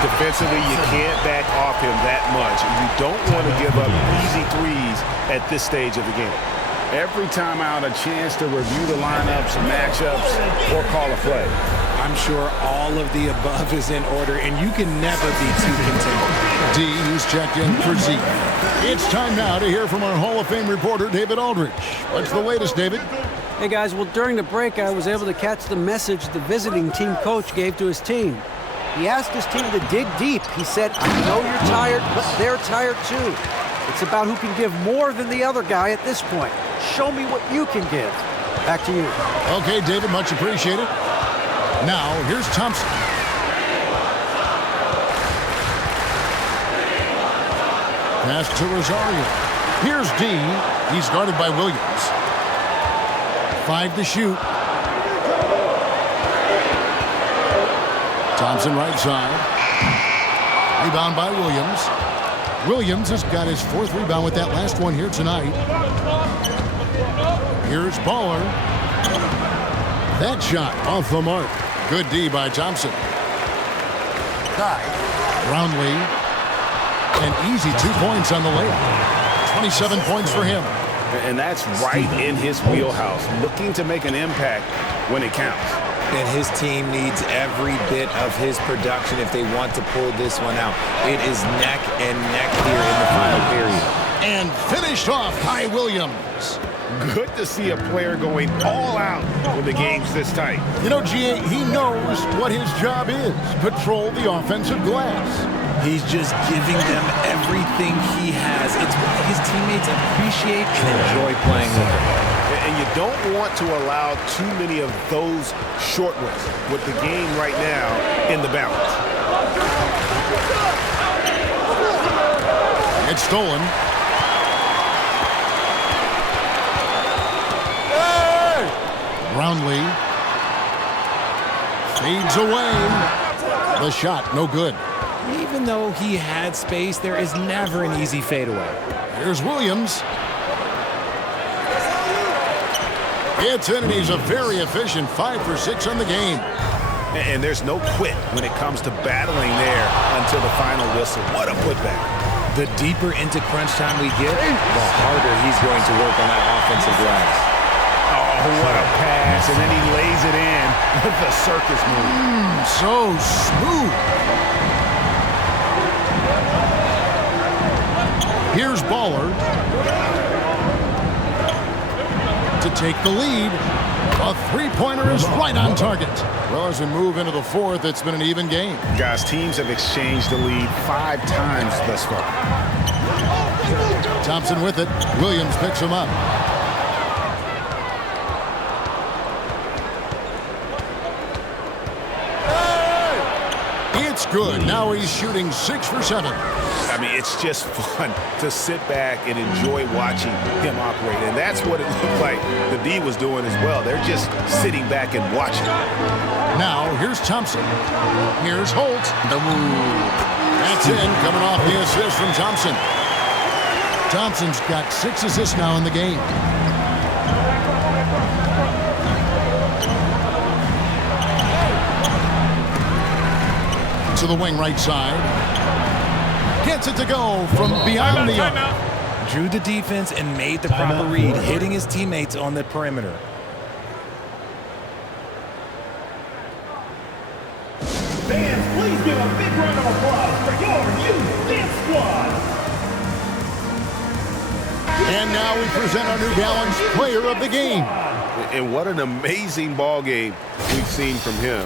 Defensively, you can't back off him that much. You don't want to give up easy threes at this stage of the game. Every time out, a chance to review the lineups, matchups, or call a play. I'm sure all of the above is in order, and you can never be too content. D, who's checked in for Z. It's time now to hear from our Hall of Fame reporter, David Aldridge. What's the latest, David? Hey guys, well during the break I was able to catch the message the visiting team coach gave to his team. He asked his team to dig deep. He said, I know you're tired, but they're tired too. It's about who can give more than the other guy at this point. Show me what you can give. Back to you. Okay, David, much appreciated. Now, here's Thompson. Pass to Rosario. Here's D. He's guarded by Williams. 5 to shoot. Thompson right side. Rebound by Williams. Williams has got his 4th rebound with that last one here tonight. Here's Baller. That shot off the mark. Good D by Thompson. Brownlee. An easy 2 points on the layup. 27 points for him. And that's right in his wheelhouse, looking to make an impact when it counts. And his team needs every bit of his production if they want to pull this one out. It is neck and neck here in the final period. And finished off by Williams. Good to see a player going all out when the game's this tight. You know, G.A., he knows what his job is. Patrol the offensive glass. He's just giving them everything he has. It's what his teammates appreciate and enjoy playing with him. And you don't want to allow too many of those short ones with the game right now in the balance. It's stolen. Brownlee fades away. The shot, no good. Even though he had space, there is never an easy fadeaway. Here's Williams. It's in, and he's a very efficient 5 for 6 on the game. And there's no quit when it comes to battling there until the final whistle. What a putback. The deeper into crunch time we get, the harder he's going to work on that offensive glass. Oh, what a pass, and then he lays it in with the circus move. So smooth. Here's Baller to take the lead. A 3-pointer is right on target. Well, as we move into the 4th, it's been an even game. Guys, teams have exchanged the lead 5 times thus far. Thompson with it. Williams picks him up. It's good. Now he's shooting 6 for 7. I mean, it's just fun to sit back and enjoy watching him operate. And that's what it looked like the D was doing as well. They're just sitting back and watching. Now, here's Thompson. Here's Holt. The move. That's in, coming off the assist from Thompson. Thompson's got 6 assists now in the game. To the wing right side. Gets it to go from beyond the arc. Drew the defense and made the proper read, hitting his teammates on the perimeter. Fans, please give a big round of applause for your youth dance squad. And now we present our New Balance player of the game. And what an amazing ball game we've seen from him.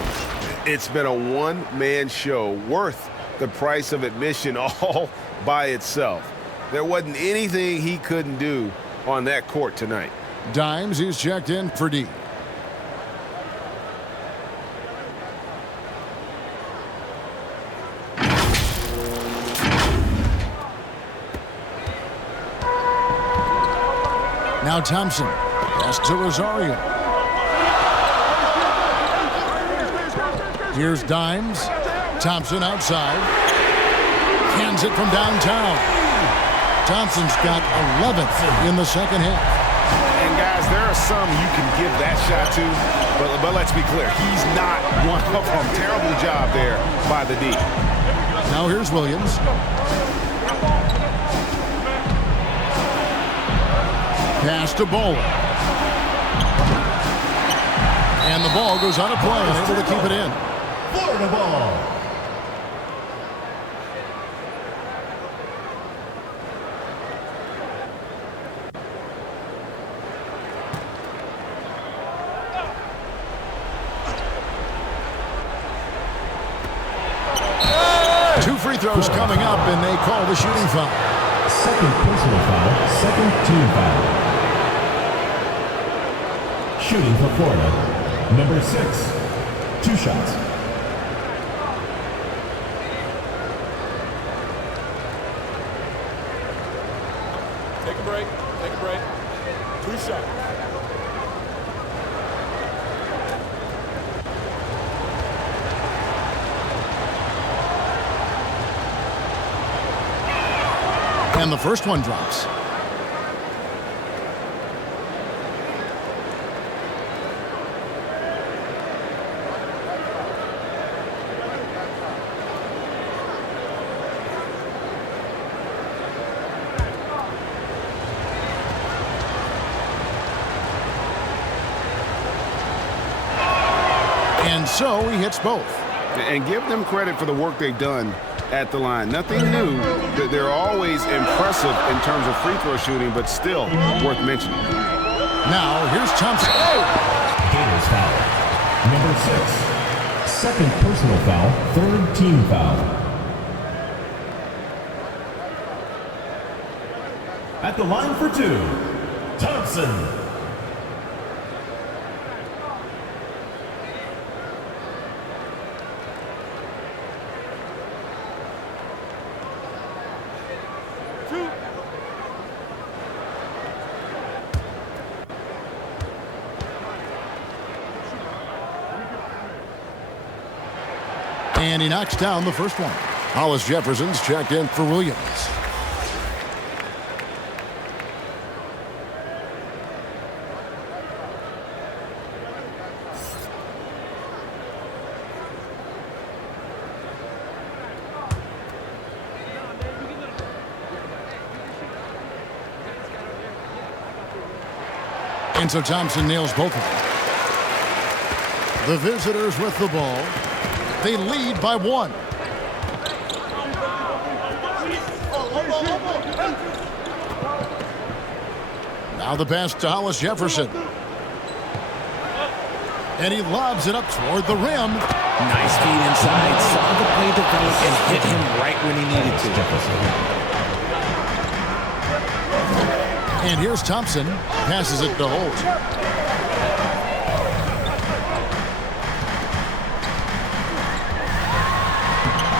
It's been a one-man show worth the price of admission all by itself. There wasn't anything he couldn't do on that court tonight. Dimes is checked in for D. Now Thompson. Pass to Rosario. Here's Dimes. Thompson outside. Hands it from downtown. Thompson's got 11th in the second half. And guys, there are some you can give that shot to, but let's be clear, he's not one of them. Terrible job there by the D. Now here's Williams. Pass to Bowler. And the ball goes out of play and able to keep it in. Florida ball. Two free throws coming up, and they call the shooting foul. Second personal foul, second team foul. Shooting for Florida, number 6. 2 shots. Take a break. Take a break. 2 shots. And the first one drops. And so he hits both. And give them credit for the work they've done at the line. Nothing new. They're always impressive in terms of free throw shooting, but still worth mentioning. Now, here's Thompson. Gators foul. Number 6. Second personal foul. Third team foul. At the line for 2, Thompson. And he knocks down the first one. Hollis Jefferson's checked in for Williams. And so Thompson nails both of them. The visitors with the ball. They lead by 1. Now the pass to Hollis Jefferson. And he lobs it up toward the rim. Nice feed inside. Saw the play develop and hit him right when he needed to. And here's Thompson. Passes it to Holt.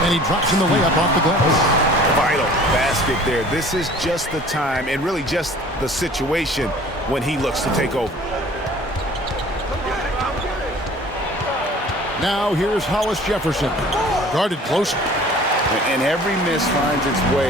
And he drops in the layup off the glass. Vital basket there. This is just the time and really just the situation when he looks to take over. Now here's Hollis Jefferson. Guarded closely. And every miss finds its way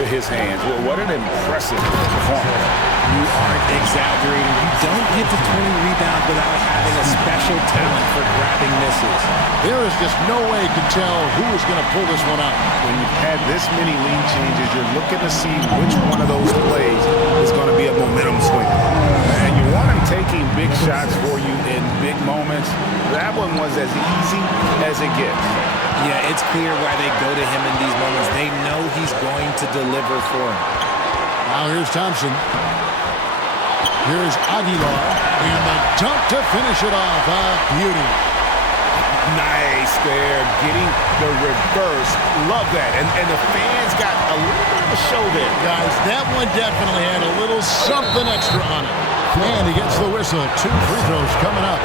to his hands. Well, what an impressive performance. You aren't exaggerating. You don't get to 20 rebounds without having a special talent for grabbing misses. There is just no way to tell who is going to pull this one out. When you've had this many lead changes, you're looking to see which one of those plays is going to be a momentum swing. And you want him taking big shots for you in big moments. That one was as easy as it gets. Yeah, it's clear why they go to him in these moments. They know he's going to deliver for him. Now here's Thompson. Here's Aguilar. And the dunk to finish it off. Beauty. Nice there. Getting the reverse. Love that. And the fans got a little bit of a show there. Guys, that one definitely had a little something extra on it. And he gets the whistle. 2 free throws coming up.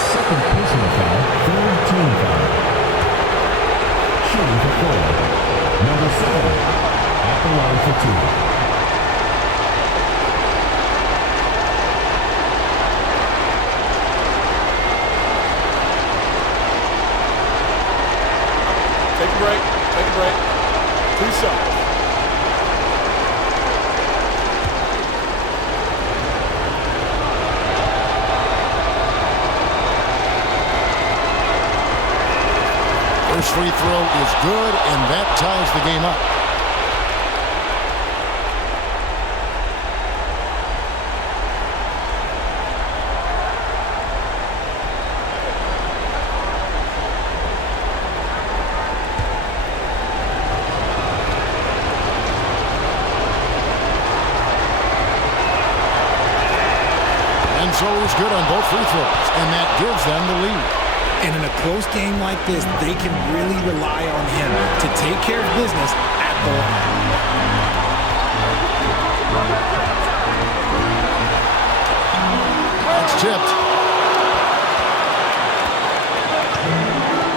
Second personal foul. Third team foul. Shooting for 4. Number 7. At the line for 2. Take a break. Take a break. 2 shots. First free throw is good, and that ties the game up. And so he's good on both free throws, and that gives them the lead. And in a close game like this, they can really rely on him to take care of business at the line. That's tipped.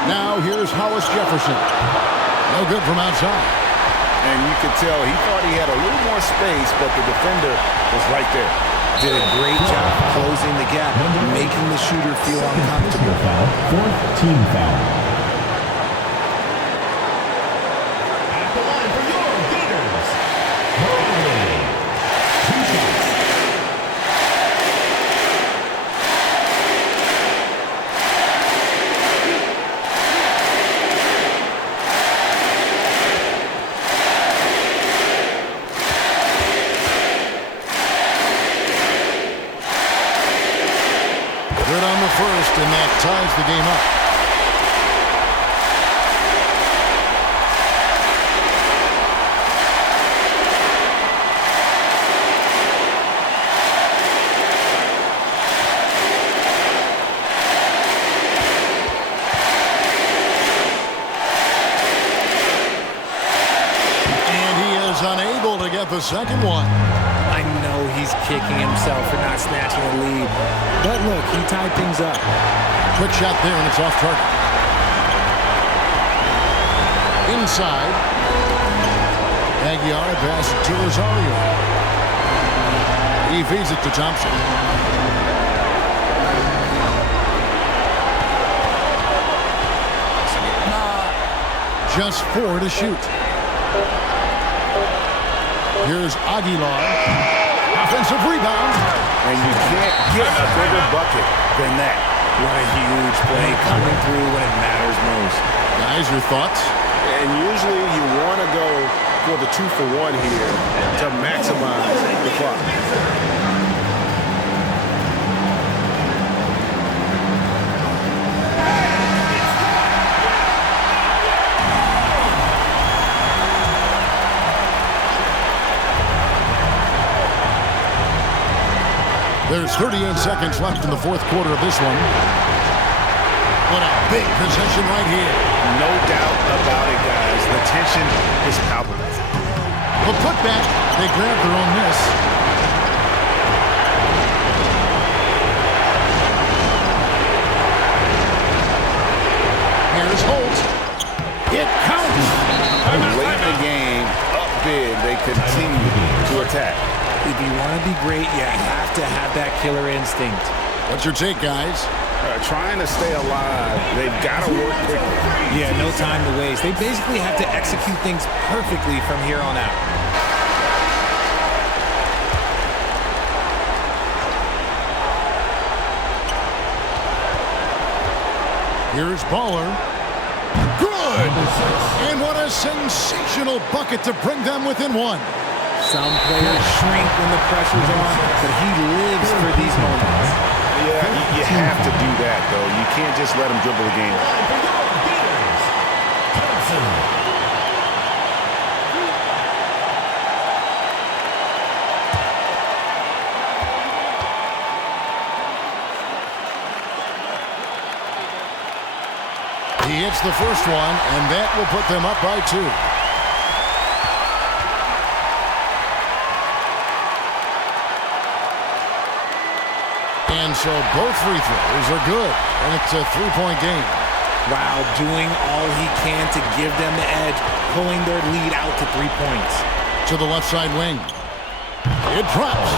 Now here's Hollis Jefferson. No good from outside. And you could tell he thought he had a little more space, but the defender was right there. Did a great job closing the gap, making the shooter feel uncomfortable. Foul. Fourth team foul. At the line for your Gators, first, and that ties the game up. Unable to get the second one. I know he's kicking himself for not snatching the lead. But look, he tied things up. Quick shot there, and it's off target. Inside. Aguiar passes to Rosario. He feeds it to Thompson. Just 4 to shoot. Here's Aguilar. Offensive rebound. And you can't get a bigger bucket than that. What a huge play coming through when it matters most. Guys, your thoughts? And usually you want to go for the 2-for-1 here to maximize the clock. There's 38 seconds left in the fourth quarter of this one. What a big possession right here. No doubt about it, guys. The tension is palpable. The putback. They grab their own miss. Here's Holt. It counts. Late in the game, up big, they continue to attack. If you want to be great, you have to have that killer instinct. What's your take, guys? Trying to stay alive, they've got to work quickly. Yeah, no time to waste. They basically have to execute things perfectly from here on out. Here's Baller. Good! And what a sensational bucket to bring them within one. Some players shrink when the pressure's on, but he lives for these moments. Yeah, you have to do that, though. You can't just let him dribble the game. He hits the first one, and that will put them up by 2. And so both free throws are good, and it's a 3-point game. Wow, doing all he can to give them the edge, pulling their lead out to 3 points. To the left side wing. It drops.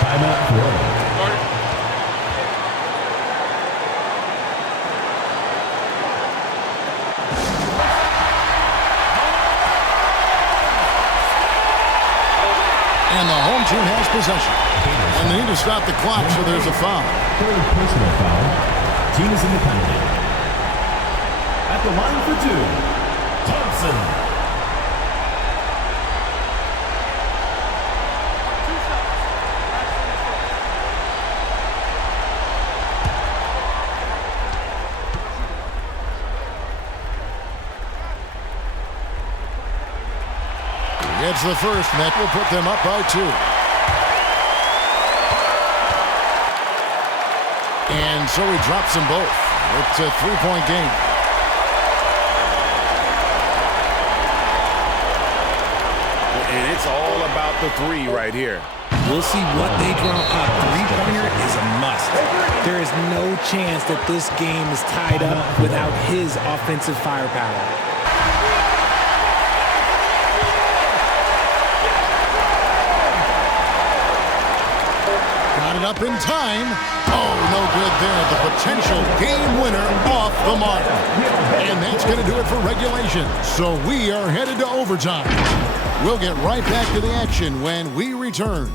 Timeout for And the home team has possession. And they need to stop the clock, so there's a foul. third personal foul. Team is in the penalty. At the line for 2, Thompson. It's the first, and that will put them up by 2. And so he drops them both. It's a 3-point game. And it's all about the 3 right here. We'll see what they draw up. Three-pointer is a must. There is no chance that this game is tied up without his offensive firepower. Got it up in time. Oh, no good there. The potential game winner off the mark. And that's going to do it for regulation. So we are headed to overtime. We'll get right back to the action when we return.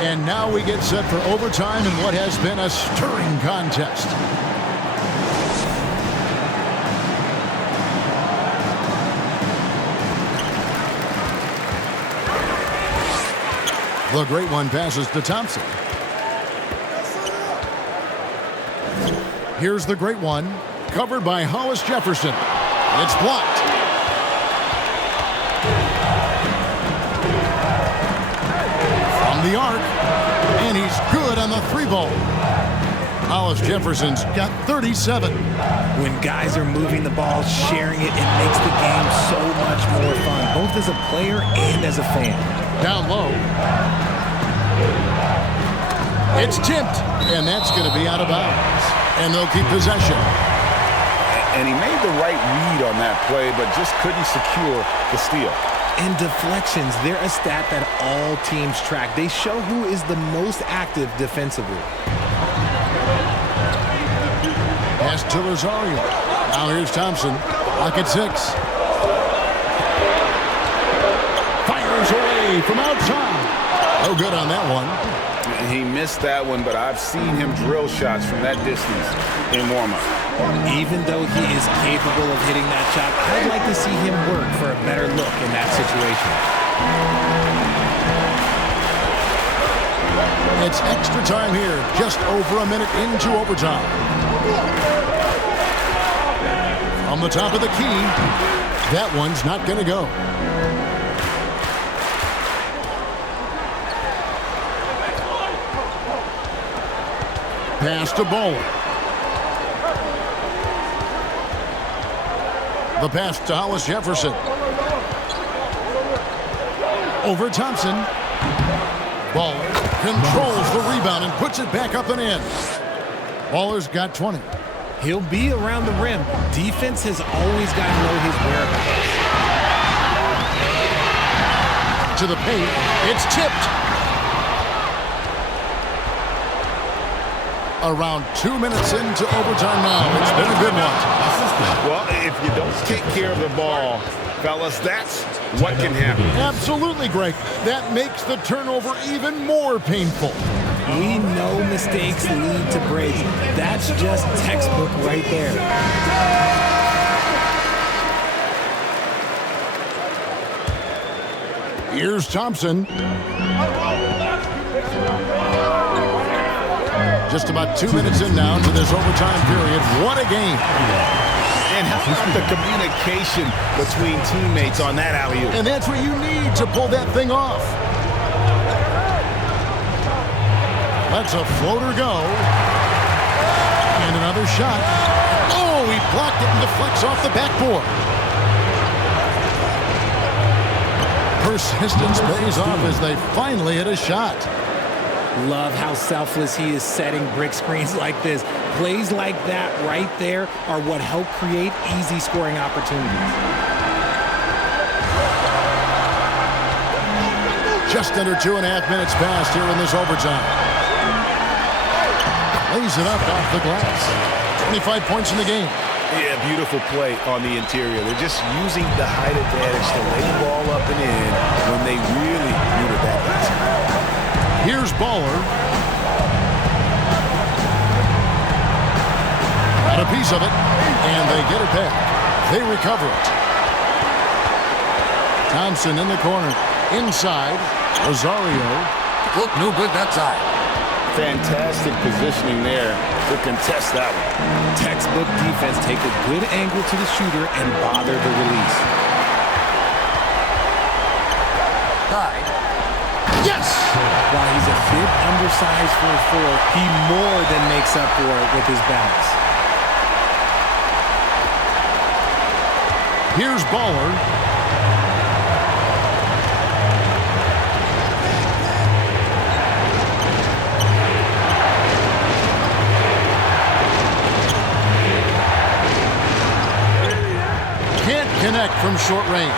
And now we get set for overtime in what has been a stirring contest. The great one passes to Thompson. Here's the great one. Covered by Hollis Jefferson. It's blocked. From the arc. And he's good on the 3-ball. Hollis Jefferson's got 37. When guys are moving the ball, sharing it, it makes the game so much more fun, both as a player and as a fan. Down low. It's tipped, and that's going to be out of bounds. And they'll keep possession. And he made the right read on that play, but just couldn't secure the steal. And deflections, they're a stat that all teams track. They show who is the most active defensively. Pass to Rosario. Now here's Thompson. Lock at 6. Fires away from outside. No good on that one. He missed that one, but I've seen him drill shots from that distance in warm-up. Even though he is capable of hitting that shot, I'd like to see him work for a better look in that situation. It's extra time here, just over a minute into overtime. On the top of the key, that one's not going to go. Pass to Bowler. The pass to Hollis Jefferson. Over Thompson. Bowler controls the rebound and puts it back up and in. Bowler's got 20. He'll be around the rim. Defense has always got to know his whereabouts. To the paint. It's tipped. Around 2 minutes into overtime now. It's been a good one. Well, if you don't take care of the ball, fellas, that's what can happen. Absolutely, Greg. That makes the turnover even more painful. We know mistakes lead to breaks. That's just textbook right there. Here's Thompson. Just about 2 minutes in now to this overtime period. What a game. And how about the communication between teammates on that alley-oop? And that's what you need to pull that thing off. Lets a floater go. And another shot. Oh, he blocked it and deflects off the backboard. Persistence pays off as they finally hit a shot. Love how selfless he is setting brick screens like this. Plays like that right there are what help create easy scoring opportunities. Just under 2.5 minutes passed here in this overtime. Lays it up off the glass. 25 points in the game. Yeah, beautiful play on the interior. They're just using the height advantage to lay the ball up and in when they really needed that basket. Here's Bowler. Got a piece of it, and they get it back. They recover it. Thompson in the corner. Inside, Rosario. Look no good that side. Fantastic positioning there to contest that one. Textbook defense. Take a good angle to the shooter and bother the release. Tied. Yes! While he's a bit undersized for a 4, he more than makes up for it with his bounce. Here's Bowler. Can't connect from short range.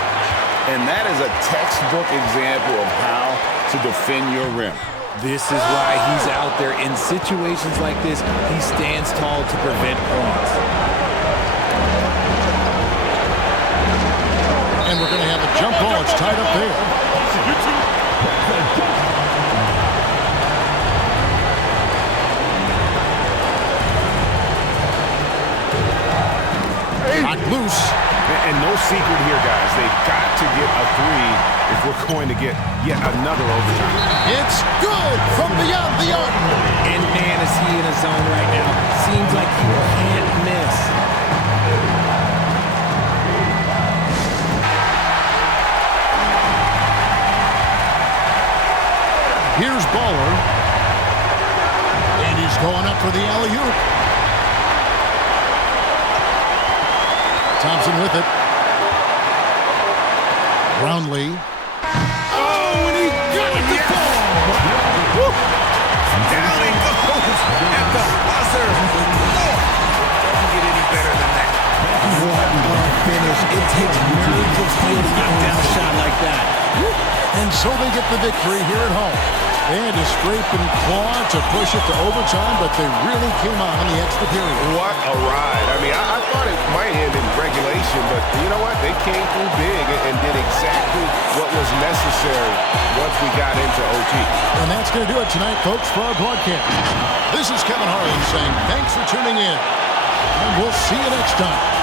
And that is a textbook example of how to defend your rim. This is why he's out there in situations like this. He stands tall to prevent points. And we're going to have a jump ball. It's tied up there. Knocked loose. And no secret here, guys. They've got to get a 3 if we're going to get yet another overtime. It's good from beyond the arc. And man, is he in his zone right now. Seems like he can't miss. Here's Baller. And he's going up for the alley-oop. Thompson with it. Brownlee. Oh, and he got the ball! Down he goes at the buzzer. Doesn't get any better than that. What a finish. It takes nerves of steel to knock down a shot like that. And so they get the victory here at home. They had to scrape and claw to push it to overtime, but they really came on in the extra period. What a ride. I mean, I thought it might end in regulation, but you know what? They came through big and did exactly what was necessary once we got into OT. And that's going to do it tonight, folks, for our broadcast. This is Kevin Harlan saying thanks for tuning in, and we'll see you next time.